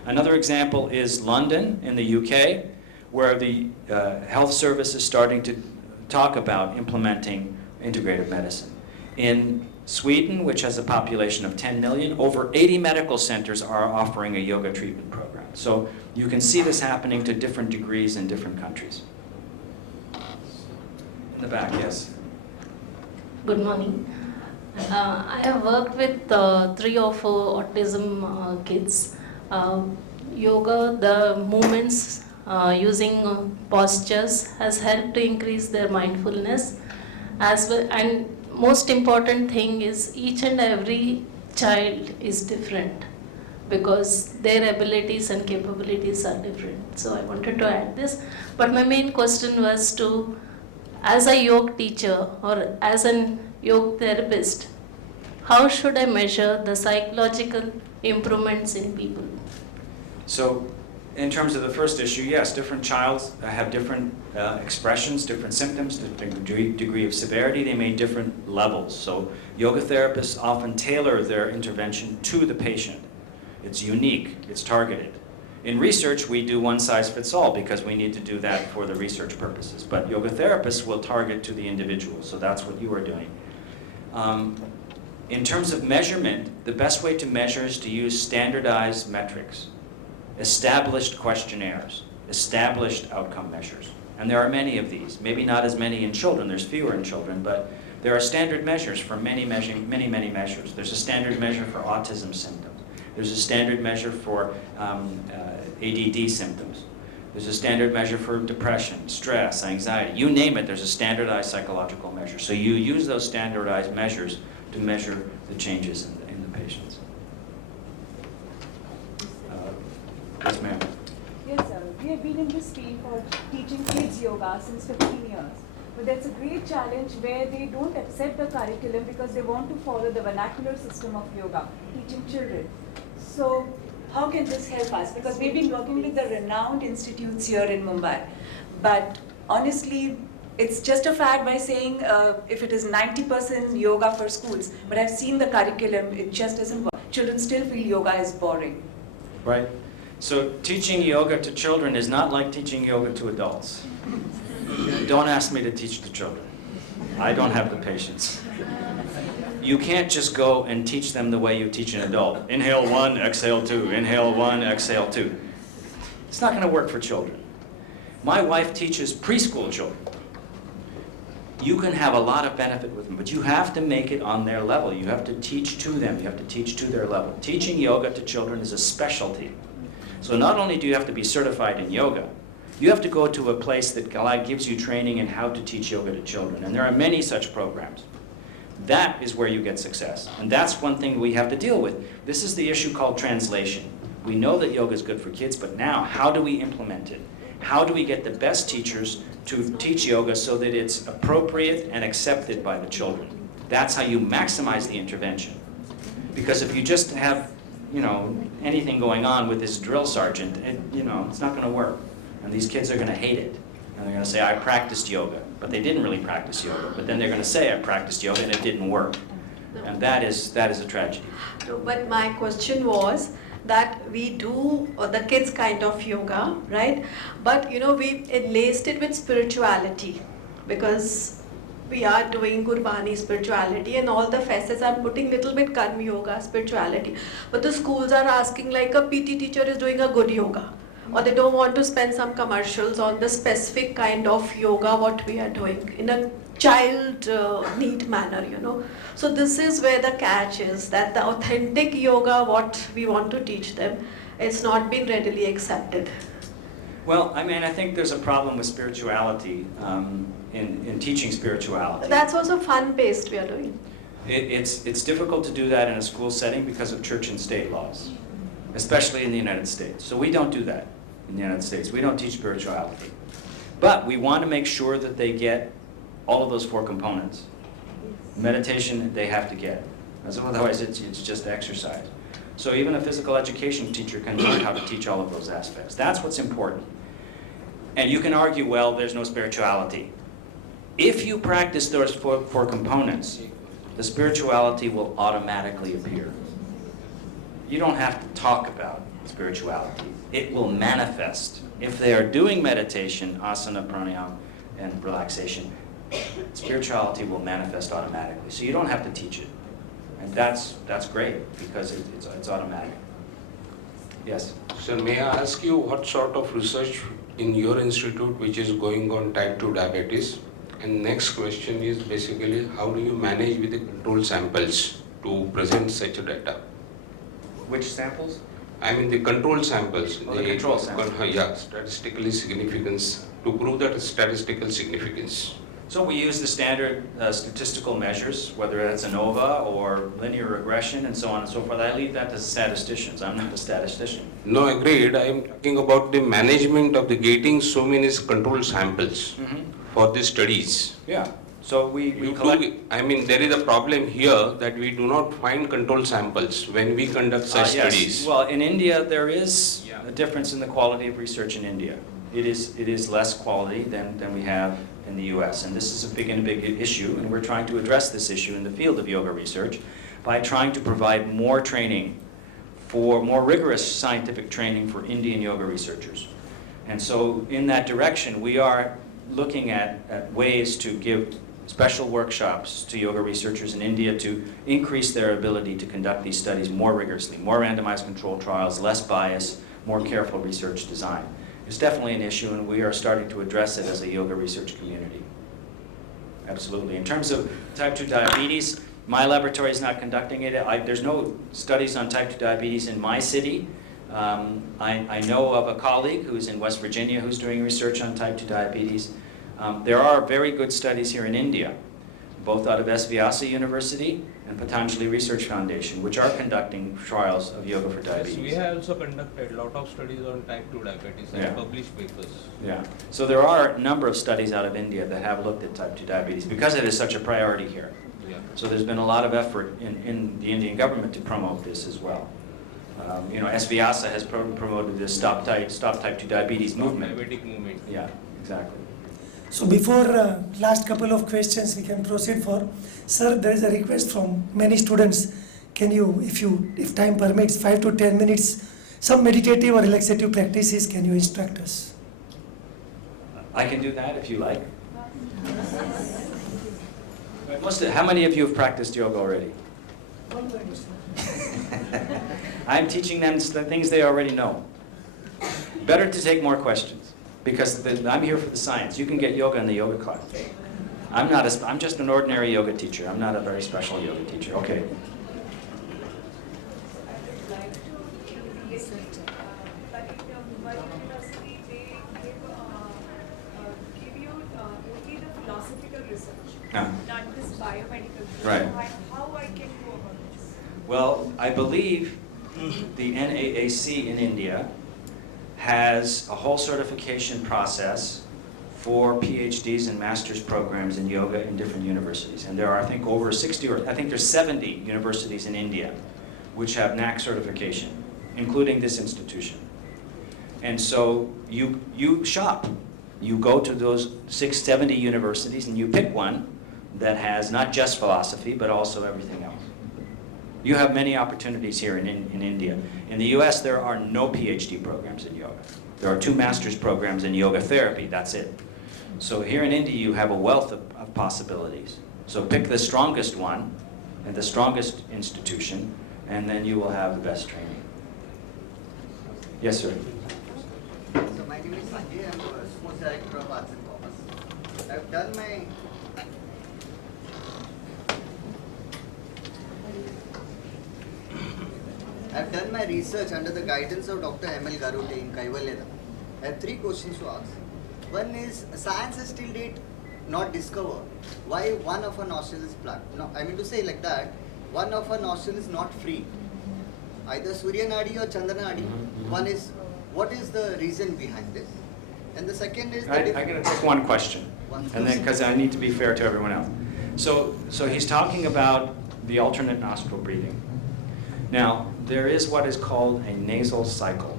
Another example is London in the UK, where the health service is starting to talk about implementing integrated medicine. In Sweden, which has a population of 10 million, over 80 medical centers are offering a yoga treatment program. So you can see this happening to different degrees in different countries. In the back, yes. Good morning. I have worked with 3 or 4 autism kids. Yoga, the movements using postures has helped to increase their mindfulness as well. And most important thing is each and every child is different because their abilities and capabilities are different. So I wanted to add this. But my main question was to, as a yoga teacher or as an yoga therapist, how should I measure the psychological improvements in people? So in terms of the first issue, yes, different childs have different expressions, different symptoms, different degree of severity. They may different levels. So yoga therapists often tailor their intervention to the patient. It's unique, it's targeted. In research, we do one size fits all because we need to do that for the research purposes. But yoga therapists will target to the individual, so that's what you are doing. In terms of measurement, the best way to measure is to use standardized metrics, established questionnaires, established outcome measures. And there are many of these. Maybe not as many in children, there's fewer in children, but there are standard measures for many measures. There's a standard measure for autism symptoms. There's a standard measure for ADD symptoms. There's a standard measure for depression, stress, anxiety. You name it, there's a standardized psychological measure. So you use those standardized measures to measure the changes in the patients. Yes, ma'am. Yes, sir. We have been in this field for teaching kids yoga since 15 years. But that's a great challenge where they don't accept the curriculum because they want to follow the vernacular system of yoga, teaching children. So how can this help us? Because we've been working with the renowned institutes here in Mumbai. But honestly, it's just a fad by saying if it is 90% yoga for schools. But I've seen the curriculum, it just doesn't work. Children still feel yoga is boring. Right. So teaching yoga to children is not like teaching yoga to adults. Don't ask me to teach the children. I don't have the patience. You can't just go and teach them the way you teach an adult. Inhale 1, exhale 2. Inhale 1, exhale 2. It's not going to work for children. My wife teaches preschool children. You can have a lot of benefit with them, but you have to make it on their level. You have to teach to them. You have to teach to their level. Teaching yoga to children is a specialty. So not only do you have to be certified in yoga, you have to go to a place that gives you training in how to teach yoga to children. And there are many such programs. That is where you get success. And that's one thing we have to deal with. This is the issue called translation. We know that yoga is good for kids, but now how do we implement it? How do we get the best teachers to teach yoga so that it's appropriate and accepted by the children? That's how you maximize the intervention. Because if you just have, anything going on with this drill sergeant, it's not going to work. And these kids are going to hate it. And they're going to say, I practiced yoga. But they didn't really practice yoga. But then they're going to say, I practiced yoga and it didn't work. And that is a tragedy. No, but my question was that we do the kids kind of yoga, right? But we enlaced it with spirituality because we are doing Gurbani spirituality and all the facets are putting little bit karma yoga spirituality. But the schools are asking like a PT teacher is doing a good yoga, or they don't want to spend some commercials on the specific kind of yoga what we are doing in a child neat manner, So this is where the catch is, that the authentic yoga what we want to teach them, it's not been readily accepted. Well, I mean, I think there's a problem with spirituality in teaching spirituality. That's also fun-based we are doing. It's difficult to do that in a school setting because of church and state laws, especially in the United States. So we don't do that in the United States. We don't teach spirituality. But we want to make sure that they get all of those 4 components. Meditation, they have to get. Otherwise, it's just exercise. So even a physical education teacher can learn how to teach all of those aspects. That's what's important. And you can argue, well, there's no spirituality. If you practice those 4 components, the spirituality will automatically appear. You don't have to talk about spirituality. It will manifest. If they are doing meditation, asana, pranayama, and relaxation, spirituality will manifest automatically. So you don't have to teach it. And that's great because it's automatic. Yes? So may I ask you what sort of research in your institute which is going on type 2 diabetes? And next question is basically how do you manage with the control samples to present such data? Which samples? I mean the control samples. Oh, the control samples. Yeah, statistically significance, to prove that statistical significance. So we use the standard statistical measures, whether it's ANOVA or linear regression and so on and so forth. I leave that to statisticians. I'm not a statistician. No, agreed. I am talking about the management of the getting so many control samples for the studies. Yeah. So we collect... I mean, there is a problem here that we do not find control samples when we conduct such studies. Well, in India, there is a difference in the quality of research in India. It is less quality than we have in the US, and this is a big issue, and we're trying to address this issue in the field of yoga research by trying to provide more training, for more rigorous scientific training for Indian yoga researchers. And so in that direction, we are looking at ways to give special workshops to yoga researchers in India to increase their ability to conduct these studies more rigorously, more randomized controlled trials, less bias, more careful research design. It's definitely an issue, and we are starting to address it as a yoga research community. Absolutely. In terms of type 2 diabetes, my laboratory is not conducting it. There's no studies on type 2 diabetes in my city. I know of a colleague who's in West Virginia who's doing research on type 2 diabetes. There are very good studies here in India, both out of S. University and Patanjali Research Foundation, which are conducting trials of yoga for diabetes. Yes, we have also conducted a lot of studies on type 2 diabetes and published papers. Yeah, so there are a number of studies out of India that have looked at type 2 diabetes because it is such a priority here. Yeah. So there's been a lot of effort in the Indian government to promote this as well. S. has promoted this Stop Type 2 Diabetes movement. Diabetic movement. Yeah, exactly. So before last couple of questions we can proceed for, sir, there is a request from many students. Can you, if time permits, 5 to 10 minutes, some meditative or relaxative practices, can you instruct us? I can do that if you like. How many of you have practiced yoga already? I'm teaching them the things they already know. Better to take more questions, because I'm here for the science. You can get yoga in the yoga class. I'm just an ordinary yoga teacher. I'm not a very special yoga teacher. Okay. Not this biomedical. Right. How I can go about this? Well, I believe the NAAC in India has a whole certification process for PhDs and master's programs in yoga in different universities. And there are, I think, over 60, or I think there's 70 universities in India which have NAAC certification, including this institution. And so you shop. You go to those 70 universities and you pick one that has not just philosophy, but also everything else. You have many opportunities here in India. In the US, there are no PhD programs in yoga. There are 2 master's programs in yoga therapy, that's it. So here in India, you have a wealth of possibilities. So pick the strongest one and the strongest institution, and then you will have the best training. Yes, sir. So my name is Sanjay. I'm a sports director of Arts and Commerce. I've done my research under the guidance of Dr. M.L. Garute in Kaivalyada. I have 3 questions to ask. One is, science has till date not discovered why one of our nostrils is plugged. No, I mean to say like that, one of our nostrils is not free. Either Surya Nadi or Chandra Nadi. One is, what is the reason behind this? And the second is... I'm going to take one question, and then because I need to be fair to everyone else. So he's talking about the alternate nostril breathing. Now, there is what is called a nasal cycle.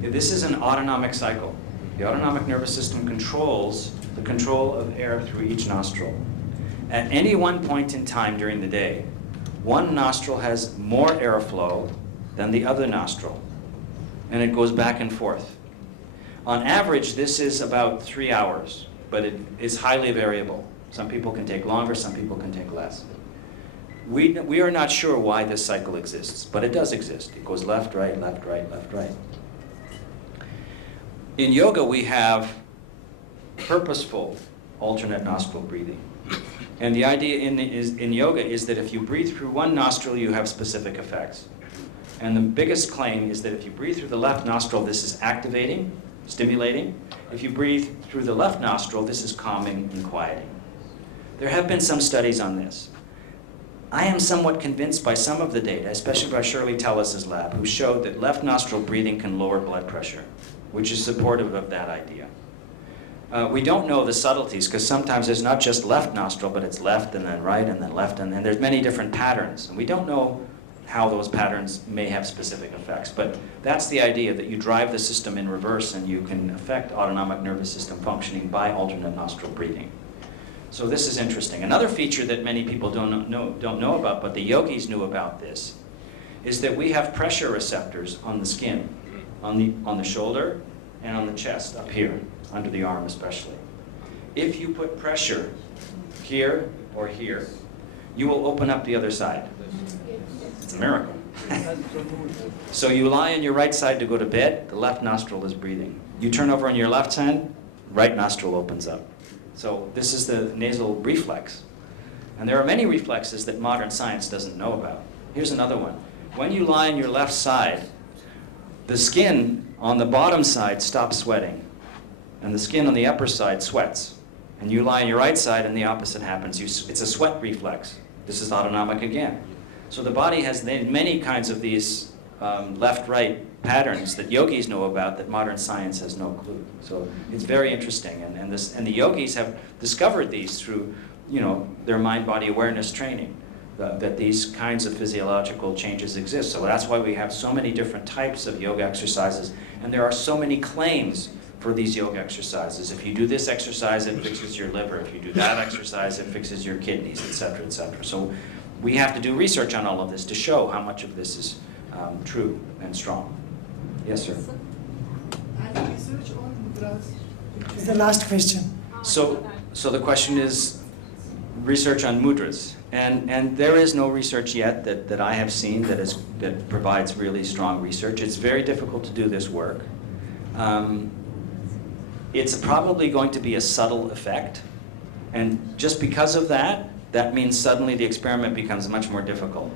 This is an autonomic cycle. The autonomic nervous system controls the control of air through each nostril. At any one point in time during the day, one nostril has more airflow than the other nostril, and it goes back and forth. On average, this is about 3 hours, but it is highly variable. Some people can take longer, some people can take less. We are not sure why this cycle exists, but it does exist. It goes left, right, left, right, left, right. In yoga, we have purposeful alternate nostril breathing. And the idea in yoga is that if you breathe through one nostril, you have specific effects. And the biggest claim is that if you breathe through the left nostril, this is activating, stimulating. If you breathe through the left nostril, this is calming and quieting. There have been some studies on this. I am somewhat convinced by some of the data, especially by Shirley Tellis's lab, who showed that left nostril breathing can lower blood pressure, which is supportive of that idea. We don't know the subtleties, because sometimes it's not just left nostril, but it's left and then right and then left, and then there's many different patterns. And we don't know how those patterns may have specific effects. But that's the idea, that you drive the system in reverse and you can affect autonomic nervous system functioning by alternate nostril breathing. So this is interesting. Another feature that many people don't know about, but the yogis knew about this, is that we have pressure receptors on the skin, on the shoulder and on the chest, up here, under the arm especially. If you put pressure here or here, you will open up the other side. It's a miracle. So you lie on your right side to go to bed, the left nostril is breathing. You turn over on your left side, right nostril opens up. So this is the nasal reflex. And there are many reflexes that modern science doesn't know about. Here's another one. When you lie on your left side, the skin on the bottom side stops sweating, and the skin on the upper side sweats. And you lie on your right side and the opposite happens. It's a sweat reflex. This is autonomic again. So the body has many kinds of these left-right patterns that yogis know about that modern science has no clue. So it's very interesting, and the yogis have discovered these through, their mind-body awareness training, that these kinds of physiological changes exist. So that's why we have so many different types of yoga exercises, and there are so many claims for these yoga exercises. If you do this exercise, it fixes your liver. If you do that exercise, it fixes your kidneys, etc., etc. So we have to do research on all of this to show how much of this is true and strong. Yes, sir. And research on mudras is the last question. So the question is research on mudras, and there is no research yet that I have seen that provides really strong research. It's very difficult to do this work. It's probably going to be a subtle effect, and just because of that, that means suddenly the experiment becomes much more difficult.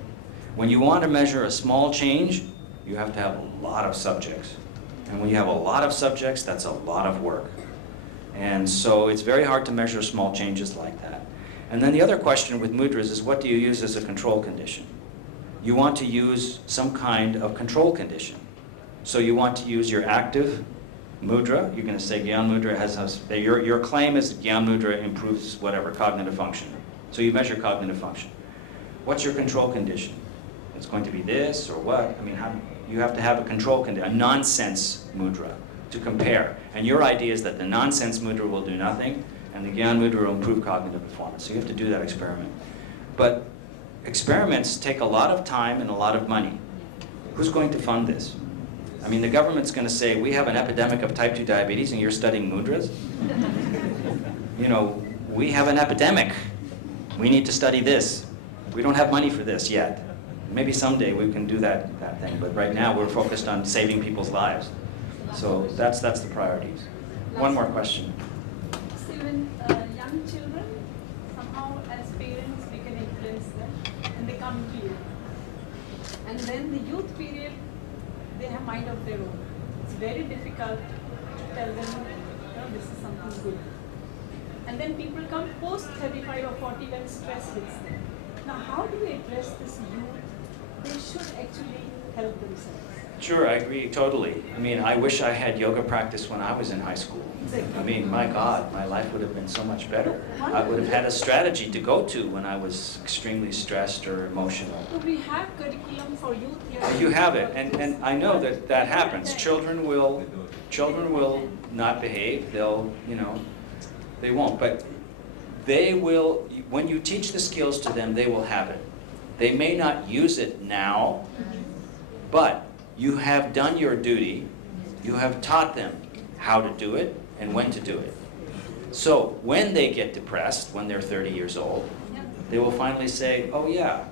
When you want to measure a small change, you have to have a lot of subjects. And when you have a lot of subjects, that's a lot of work. And so it's very hard to measure small changes like that. And then the other question with mudras is, what do you use as a control condition? You want to use some kind of control condition. So you want to use your active mudra. You're going to say Gyan Mudra your claim is Gyan Mudra improves whatever cognitive function. So you measure cognitive function. What's your control condition? It's going to be this or what? I mean, you have to have a control condition, a nonsense mudra to compare. And your idea is that the nonsense mudra will do nothing, and the Gyan Mudra will improve cognitive performance. So you have to do that experiment. But experiments take a lot of time and a lot of money. Who's going to fund this? I mean, the government's going to say, we have an epidemic of type 2 diabetes and you're studying mudras? You know, we have an epidemic. We need to study this. We don't have money for this yet. Maybe someday we can do that thing, but right now we're focused on saving people's lives. So that's the priorities. One more question. See, when young children, somehow as parents we can influence them and they come to you. And then the youth period, they have mind of their own. It's very difficult to tell them, you know, this is something good. And then people come post 35 or 40 when stress hits them. Now how do we address this youth? They should actually help themselves. Sure, I agree totally. I mean, I wish I had yoga practice when I was in high school. I mean, my God, my life would have been so much better. I would have had a strategy to go to when I was extremely stressed or emotional. So we have curriculum for youth here. You have it, and I know that happens. Children will not behave. They'll, you know, they won't. But they will. When you teach the skills to them, they will have it. They may not use it now, but you have done your duty. You have taught them how to do it and when to do it. So when they get depressed, when they're 30 years old, they will finally say, oh yeah,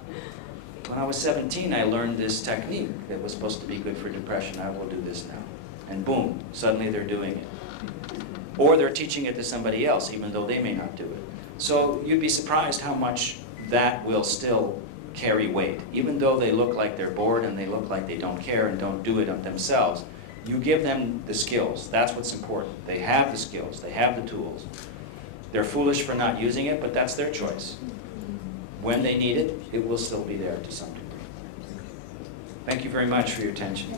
when I was 17, I learned this technique that was supposed to be good for depression. I will do this now. And boom, suddenly they're doing it. Or they're teaching it to somebody else, even though they may not do it. So you'd be surprised how much that will still carry weight. Even though they look like they're bored and they look like they don't care and don't do it themselves, you give them the skills. That's what's important. They have the skills. They have the tools. They're foolish for not using it, but that's their choice. When they need it, it will still be there to some degree. Thank you very much for your attention.